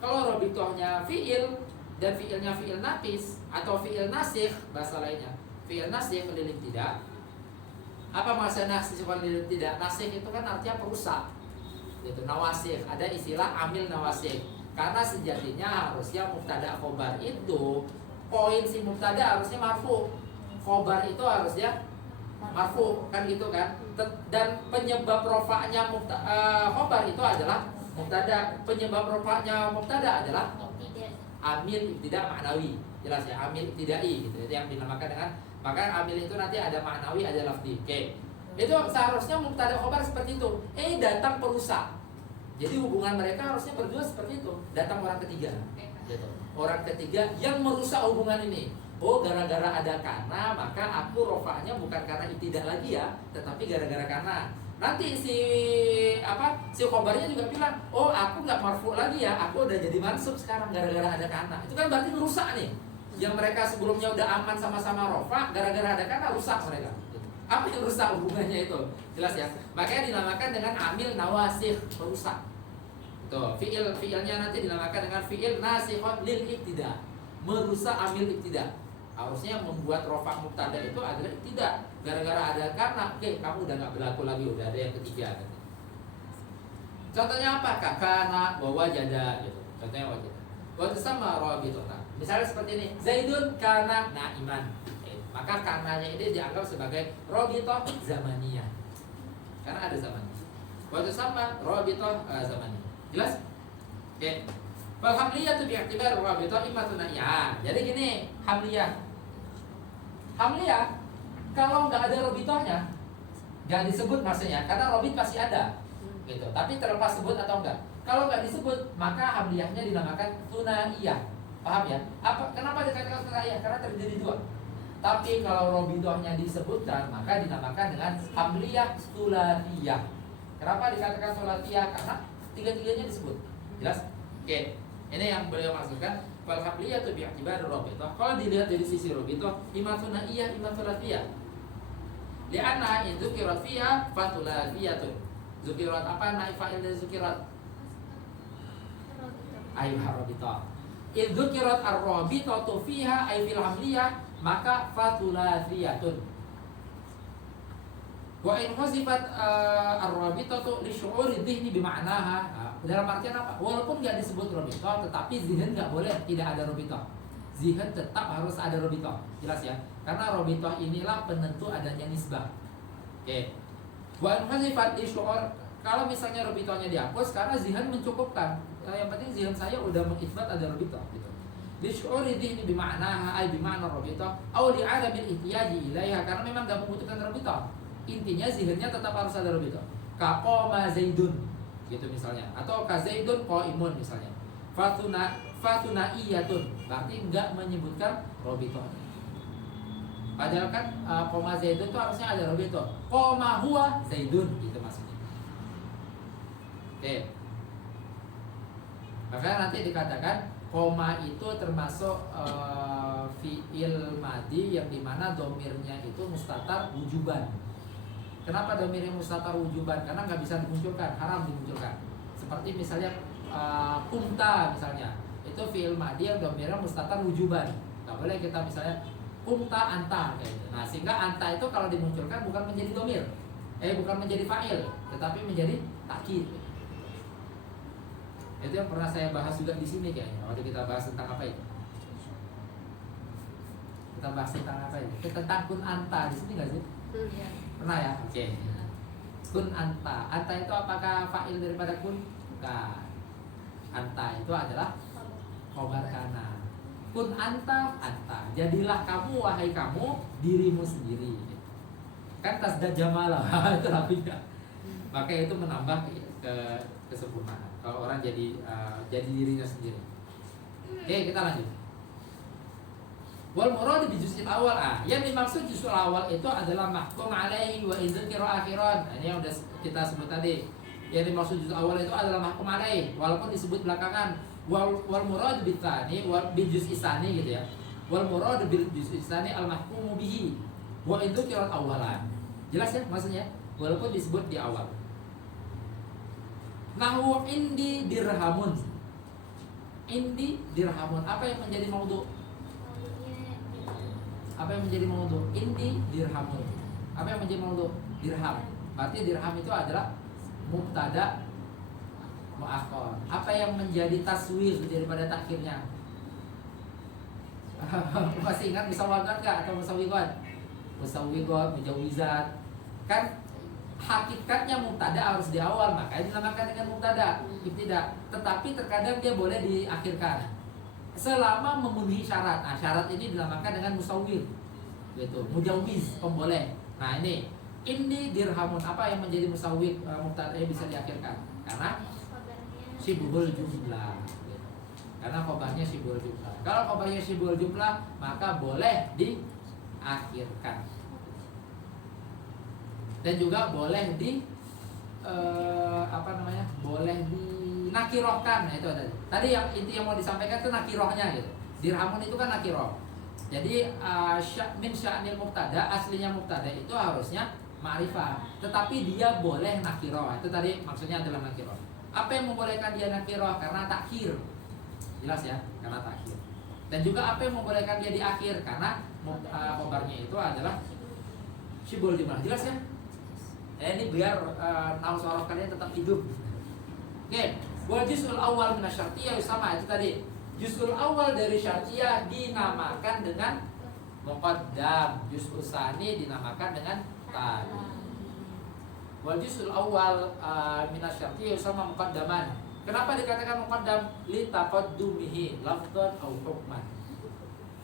Kalau rabitahnya fi'il dan fi'ilnya fi'il naqis atau fi'il nasikh, bahasa lainnya fi'il nasikh lil ibtida. Apa maksud nasikh lil ibtida? Nasikh itu kan artinya perusak. Itu nawasikh, ada istilah amil nawasikh. Karena sejatinya harusnya mubtada khobar itu poin si mubtada harusnya marfu, khobar itu harusnya marfu, kan gitu kan. Dan penyebab rofa'nya khobar itu adalah mubtada. Penyebab rofa'nya mubtada adalah amil ibtida ma'nawi. Jelas ya, amil ibtidai gitu. Itu yang dinamakan dengan, maka amil itu nanti ada ma'nawi, ada lafzi. Oke. Itu seharusnya mubtada khobar seperti itu. Datang perusak. Jadi hubungan mereka harusnya berdua seperti itu. Datang orang ketiga gitu. Orang ketiga yang merusak hubungan ini. Oh, gara-gara ada kana, maka aku rofa'nya bukan karena ibtida lagi ya, tetapi gara-gara kana. Nanti si khobarnya juga bilang, oh aku nggak marfu lagi ya, aku udah jadi mansub sekarang gara-gara ada kana. Itu kan berarti merusak nih. Yang mereka sebelumnya udah aman sama-sama rofa, gara-gara ada kana rusak mereka. Apa yang rusak hubungannya itu? Jelas ya. Makanya dinamakan dengan amil nawasikh, perusak. Tuh, fiilnya nanti dinamakan dengan fiil nasikhun lil ibtida, merusak amil ibtida. Harusnya membuat rofa mubtada itu adalah ibtida. Gara-gara ada karena, oke, kamu udah nggak berlaku lagi, udah ada yang ketiga. Gitu. Contohnya apa? Karena wajada gitu. Contohnya wajada. Waktu sama rabitah. Misalnya seperti ini, Zaidun kana na'iman. Maka karenanya ini dianggap sebagai rabitah zamaniyah. Karena ada zamannya. Waktu sama rabitah zamaniyah. Jelas? Oke. Fal hamliyah itu bi'iktibar rabitah imma tunaiyah. Jadi gini, hamliyah. Hamliyah kalau nggak ada rabitahnya, nggak disebut maksudnya, karena rabit pasti ada. Gitu. Tapi terlepas sebut atau enggak. Kalau nggak disebut, maka hamliyahnya dinamakan tunaiyah. Paham ya? Kenapa dikatakan tunaiyah? Karena terjadi dua. Tapi kalau rabitahnya disebutkan, maka dinamakan dengan hamliyah sulatiyah. Kenapa dikatakan sulatiyah? Karena tiga-tiganya disebut. Jelas? Oke. Ini yang beliau maksudkan. Fal hamliyah itu bi'iktibar rabitah. Kalau dilihat dari sisi rabitah, imma tunaiyah, imma sulatiyah. Li'anna in dzukirat fiha fatulatiyatun. Zukirat apa? Naib fa'il dari zukirat. Ayu rabitah. In dzukirat ar-rabitatu fiha ay fil hamliyah, maka fatulatiyatun. Wa in huzifat ar-rabitatu li syu'uri dhihni bima'naha. Dalam artian apa? Walaupun nggak disebut rabitah, tetapi zihin nggak boleh tidak ada rabitah. Zihin tetap harus ada rabitah. Jelas ya? Karena rabitah inilah penentu adanya nisbah. Oke. Wa in huzifat li syu'ur, kalau misalnya rabitahnya dihapus karena zihin mencukupkan. Yang penting zihin saya udah mengithbat ada rabitah gitu. Li syu'uri dhihni bima'naha ay bima'na rabitah aw li 'adabil ihtiyaji ilaiha, karena memang nggak membutuhkan rabitah. Intinya zihinnya tetap harus ada rabitah. Kaqama Zaidun gitu misalnya, atau ka Zaidun qaimun misalnya. Fatunaiyatun berarti enggak menyebutkan rabitah. Padahal kan qoma Zaidun itu harusnya ada rabitah. Qoma huwa Zaidun gitu maksudnya. Oke. Maka nanti dikatakan koma itu termasuk fi'il madi yang dimana domirnya itu mustatar wujuban. Kenapa domirnya mustatar wujuban? Karena nggak bisa dimunculkan, haram dimunculkan. Seperti misalnya kumta misalnya, itu fi'il madi yang domirnya mustatar wujuban. Nggak boleh kita misalnya kumta anta kayak gitu. Nah sehingga anta itu kalau dimunculkan bukan menjadi domir, bukan menjadi fa'il, tetapi menjadi takkid. Itu yang pernah saya bahas juga di sini kayaknya waktu kita bahas tentang apa itu. Kita bahas tentang apa itu? Tentang kun anta di sini nggak sih? Pernah ya? Oke. Kun anta. Anta itu apakah fa'il daripada kun? Bukan. Anta itu adalah khobar kana. Kun anta, anta. Jadilah kamu, wahai kamu, dirimu sendiri. Kan tasdad jamalah. Itu rapinya. Maka itu menambah kesempurnaan. Kalau orang jadi dirinya sendiri. Oke, kita lanjut. Wal murad bi juz'il awal. Yang dimaksud juz'ul awal itu adalah mahkum alaihi wa idzkira akhiran. Ini yang udah kita sebut tadi. Yang dimaksud juz'ul awal itu adalah mahkum alaihi walaupun disebut belakangan. Wal murad bi tsani wa bi juz'i tsani gitu ya. Wal murad bil juz'i tsani al mahkum bihi wa idzkira awalan. Jelas ya maksudnya? Walaupun disebut di awal. Nahu indi dirhamun. Indi dirhamun. Apa yang menjadi maudhu? Apa yang menjadi maudhu? Indi dirhamun. Apa yang menjadi maudhu? Dirham. Berarti dirham itu adalah mubtada muakhkhar. Apa yang menjadi taswir daripada takhirnya? Masih ingat musawagat enggak atau musawigot? Musawigot, mujawizat. Kan hakikatnya mubtada harus di awal, makanya dinamakan dengan mubtada ibtida. Tetapi terkadang dia boleh diakhirkan selama memenuhi syarat. Nah, syarat ini dinamakan dengan musawwir, gitu. Mujawiz, pemboleh. Nah, ini dirhamun. Apa yang menjadi musawwir mubtada bisa diakhirkan? Karena syibhul jumlah, gitu. Karena khobarnya syibhul jumlah. Kalau khobarnya syibhul jumlah, maka boleh diakhirkan. Dan juga boleh boleh dinakirohkan. Nah, itu tadi yang inti yang mau disampaikan itu nakirohnya gitu. Dirhamun itu kan nakiroh. Jadi min sya'nil mubtada, aslinya mubtada itu harusnya ma'rifah, tetapi dia boleh nakiroh. Itu tadi maksudnya adalah nakiroh. Apa yang membolehkan dia nakiroh? Karena takhir. Jelas ya, karena takhir. Dan juga apa yang membolehkan dia di akhir? Karena khobarnya itu adalah syibhul jumlah. Jelas ya? Ini biar nahu sorof kalian tetap hidup. Oke, wal juz'ul awal minasyartiyah sama itu tadi. Juz'ul awal dari syartiyah dinamakan dengan muqaddam, juz'ul tsani dinamakan dengan tali. Wal juz'ul awal minasyartiyah sama muqaddaman. Kenapa dikatakan muqaddam? Li taqaddumihi lafdhan aw hukman.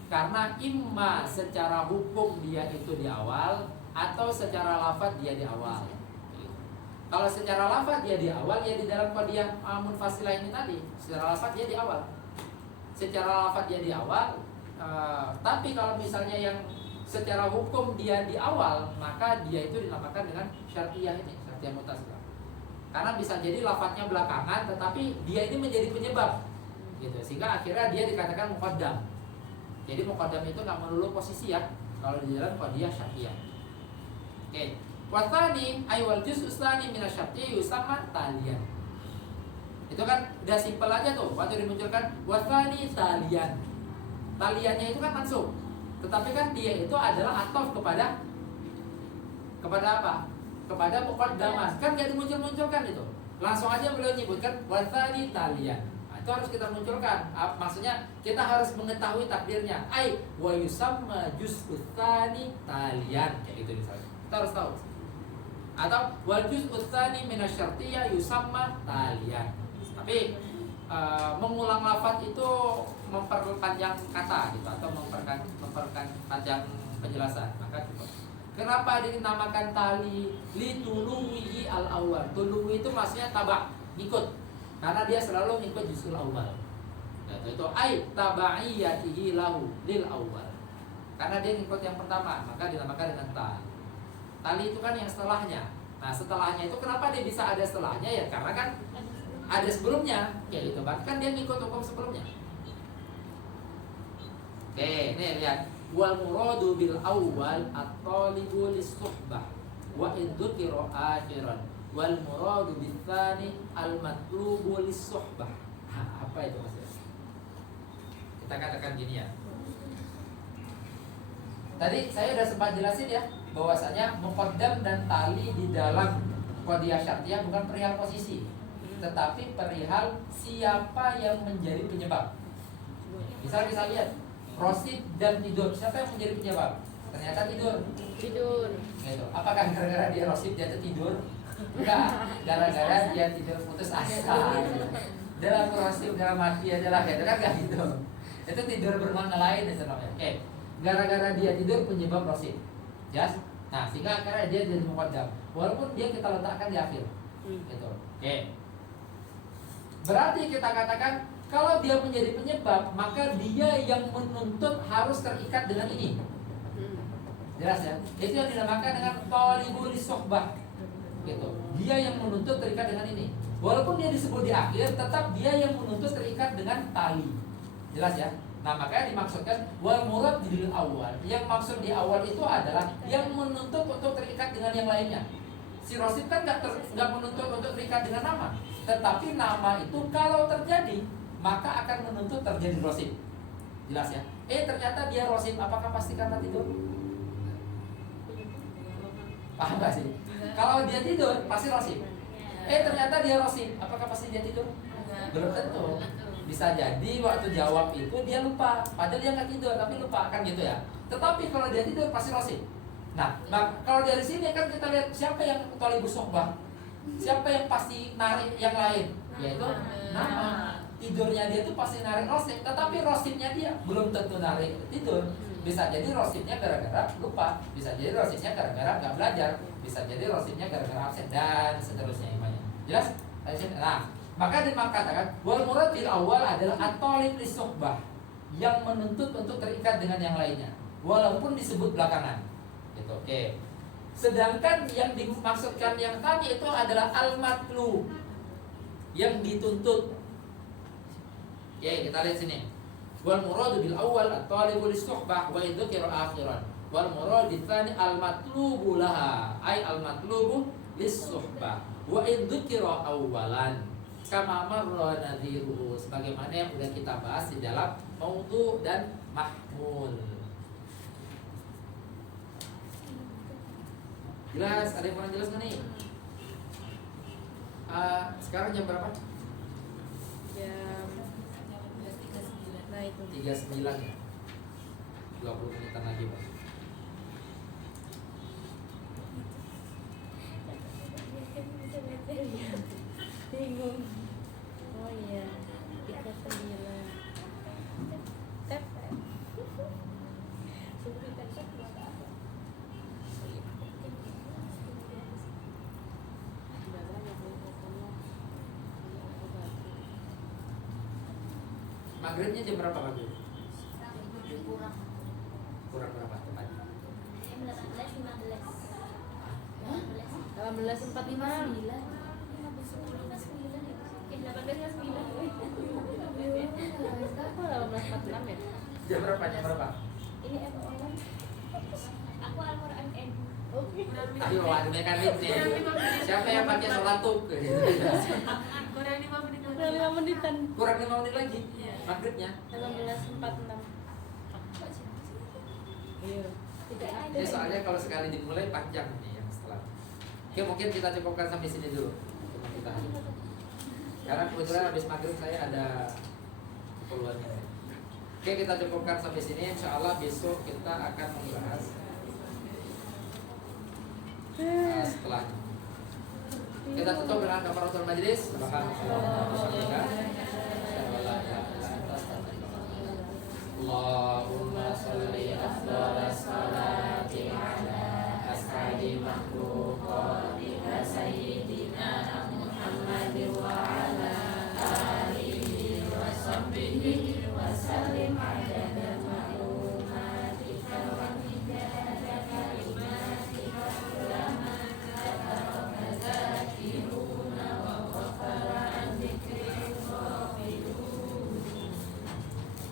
Karena imma secara hukum dia itu di awal atau secara lafaz dia di awal. Kalau secara lafaz dia di awal, ya di dalam qadiyah munfasilah ini tadi, secara lafaz dia di awal. Secara lafaz dia di awal, tapi kalau misalnya yang secara hukum dia di awal, maka dia itu dinamakan dengan syartiyah ini, syartiyah muttasilah. Karena bisa jadi lafaznya belakangan, tetapi dia ini menjadi penyebab, gitu. Sehingga akhirnya dia dikatakan muqaddam. Jadi muqaddam itu nggak melulu posisi ya, kalau di dalam qadiyah syartiyah. Oke, watsani aywal juz' tsani minasyarti yusamma taliyan. Itu kan udah simpel aja tuh. Waktu dimunculkan watsani taliyan. Taliannya itu kan mansub. Tetapi kan dia itu adalah ataf kepada apa? Kepada muqaddaman. Kan enggak dimuncul-munculkan itu. Langsung aja beliau nyebutkan watsani taliyan. Nah, itu harus kita munculkan. Maksudnya kita harus mengetahui takdirnya. Ai wa yusamma juz'u tsani taliyan, kayak gitu misalnya. Kita harus tahu. Atau wal juz'u tsani minasyartiyah yusamma taliyan. Tapi mengulang lafaz itu memperpanjang kata gitu atau memperpanjang penjelasan. Maka cukup. Kenapa dinamakan tali? Li tuluwihi al awal. Tuluwi itu maksudnya tabak, ikut. Karena dia selalu ikut juz'ul awal. Itu ai tabaiyatihi lahu lil awal. Karena dia ikut yang pertama, maka dinamakan dengan tali. Tali itu kan yang setelahnya. Nah, setelahnya itu kenapa dia bisa ada setelahnya ya? Karena kan ada sebelumnya, kayak gitu. Bahkan dia ngikut hukum sebelumnya. Oke, nih lihat. Wal muradu bil awwal at-talibu lis-suhbah wa idzkira akhiran. Wal muradu bil tsani al-matlubu lis-suhbah. Apa itu maksudnya? Kita katakan gini ya. Tadi saya sudah sempat jelasin ya, bahwasanya muqaddam dan tali di dalam qadiyah syartiyah bukan perihal posisi, tetapi perihal siapa yang menjadi penyebab. Misal kita lihat Rosid dan tidur, siapa yang menjadi penyebab? Ternyata tidur. Gitu. Apakah gara-gara dia Rosid dia tidur? Enggak, gara-gara dia tidur putus asa. Dalam Rosid dalam hati adalah gitu kan enggak gitu. Itu tidur bermakna lain itu namanya. Gara-gara dia tidur penyebab Rosid. Jelas? Nah, sehingga akhirnya dia jadi muqaddam. Walaupun dia kita letakkan di akhir. Gitu. Berarti kita katakan kalau dia menjadi penyebab, maka dia yang menuntut harus terikat dengan ini. Jelas ya? Itu yang dinamakan dengan talibul suhbah. Gitu. Dia yang menuntut terikat dengan ini. Walaupun dia disebut di akhir, tetap dia yang menuntut terikat dengan tali. Jelas ya? Nah, makanya dimaksudkan wal murad bil awal. Yang maksud di awal itu adalah yang menuntut untuk terikat dengan yang lainnya. Si Rosib kan nggak menuntut untuk terikat dengan nama, tetapi nama itu kalau terjadi maka akan menuntut terjadi Rosib. Jelas ya? Ternyata dia Rosib, apakah pasti karena tidur? Paham gak sih? Kalau dia tidur pasti Rosib. Ternyata dia Rosib, apakah pasti dia tidur? Belum tentu. Bisa jadi waktu jawab itu dia lupa, padahal dia nggak tidur tapi lupa, kan gitu ya. Tetapi kalau dia tidur pasti Rosib. Nah, kalau dari sini kan kita lihat siapa yang talibus suhbah, siapa yang pasti narik yang lain, yaitu nama. Tidurnya dia itu pasti narik Rosib, tetapi Rosibnya dia belum tentu narik tidur. Bisa jadi Rosibnya gara-gara lupa, bisa jadi Rosibnya gara-gara nggak belajar, bisa jadi Rosibnya gara-gara absen dan seterusnya imannya. Jelas? Nah, maka dikatakan wal murad bil awal adalah at-talib lis-suhbah, yang menuntut untuk terikat dengan yang lainnya, walaupun disebut belakangan. Gitu, oke. Sedangkan yang dimaksudkan yang tadi itu adalah al-matlub, yang dituntut. Oke, kita lihat sini. Wal murad bil awal at-talib lis-suhbah wa idzkira akhiran. Wal murad tsani al-matlubu laha, ay al-matlubu lis-suhbah wa idzkira awalan. Kama marra nadhiruhu, sebagaimana yang sudah kita bahas di dalam maudhu dan mahmul. Jelas? Ada yang kurang jelas nggak nih? Sekarang jam berapa? Jam nah itu 39 ya. 20 menitan lagi, Pak. bingung. Oh iya, 39. Tep. Maghribnya jam berapa maghrib? kurang Kurang berapa tepatnya? 18:45. Aku 18:46 ya. Jam berapa? Jam berapa? Ini online. aku Al-Quran N. Oke. Ayo, ada mekaniknya. Siapa yang pakai sholat tuh? Kurang 5 menit lagi. Kurang 5 menitan. Kurang 5 menit lagi maghribnya. 18:46. Iya. Tidak ada. Ini soalnya kalau sekali dimulai panjang nih yang setelah. Oke, mungkin kita cukupkan sampai sini dulu. Cuma kita sekarang kebetulan habis maghrib saya ada keperluannya. Oke, kita cukupkan sampai sini. Insya Allah besok kita akan membahas setelahnya. Kita tutup dengan kafaratul majlis. Allah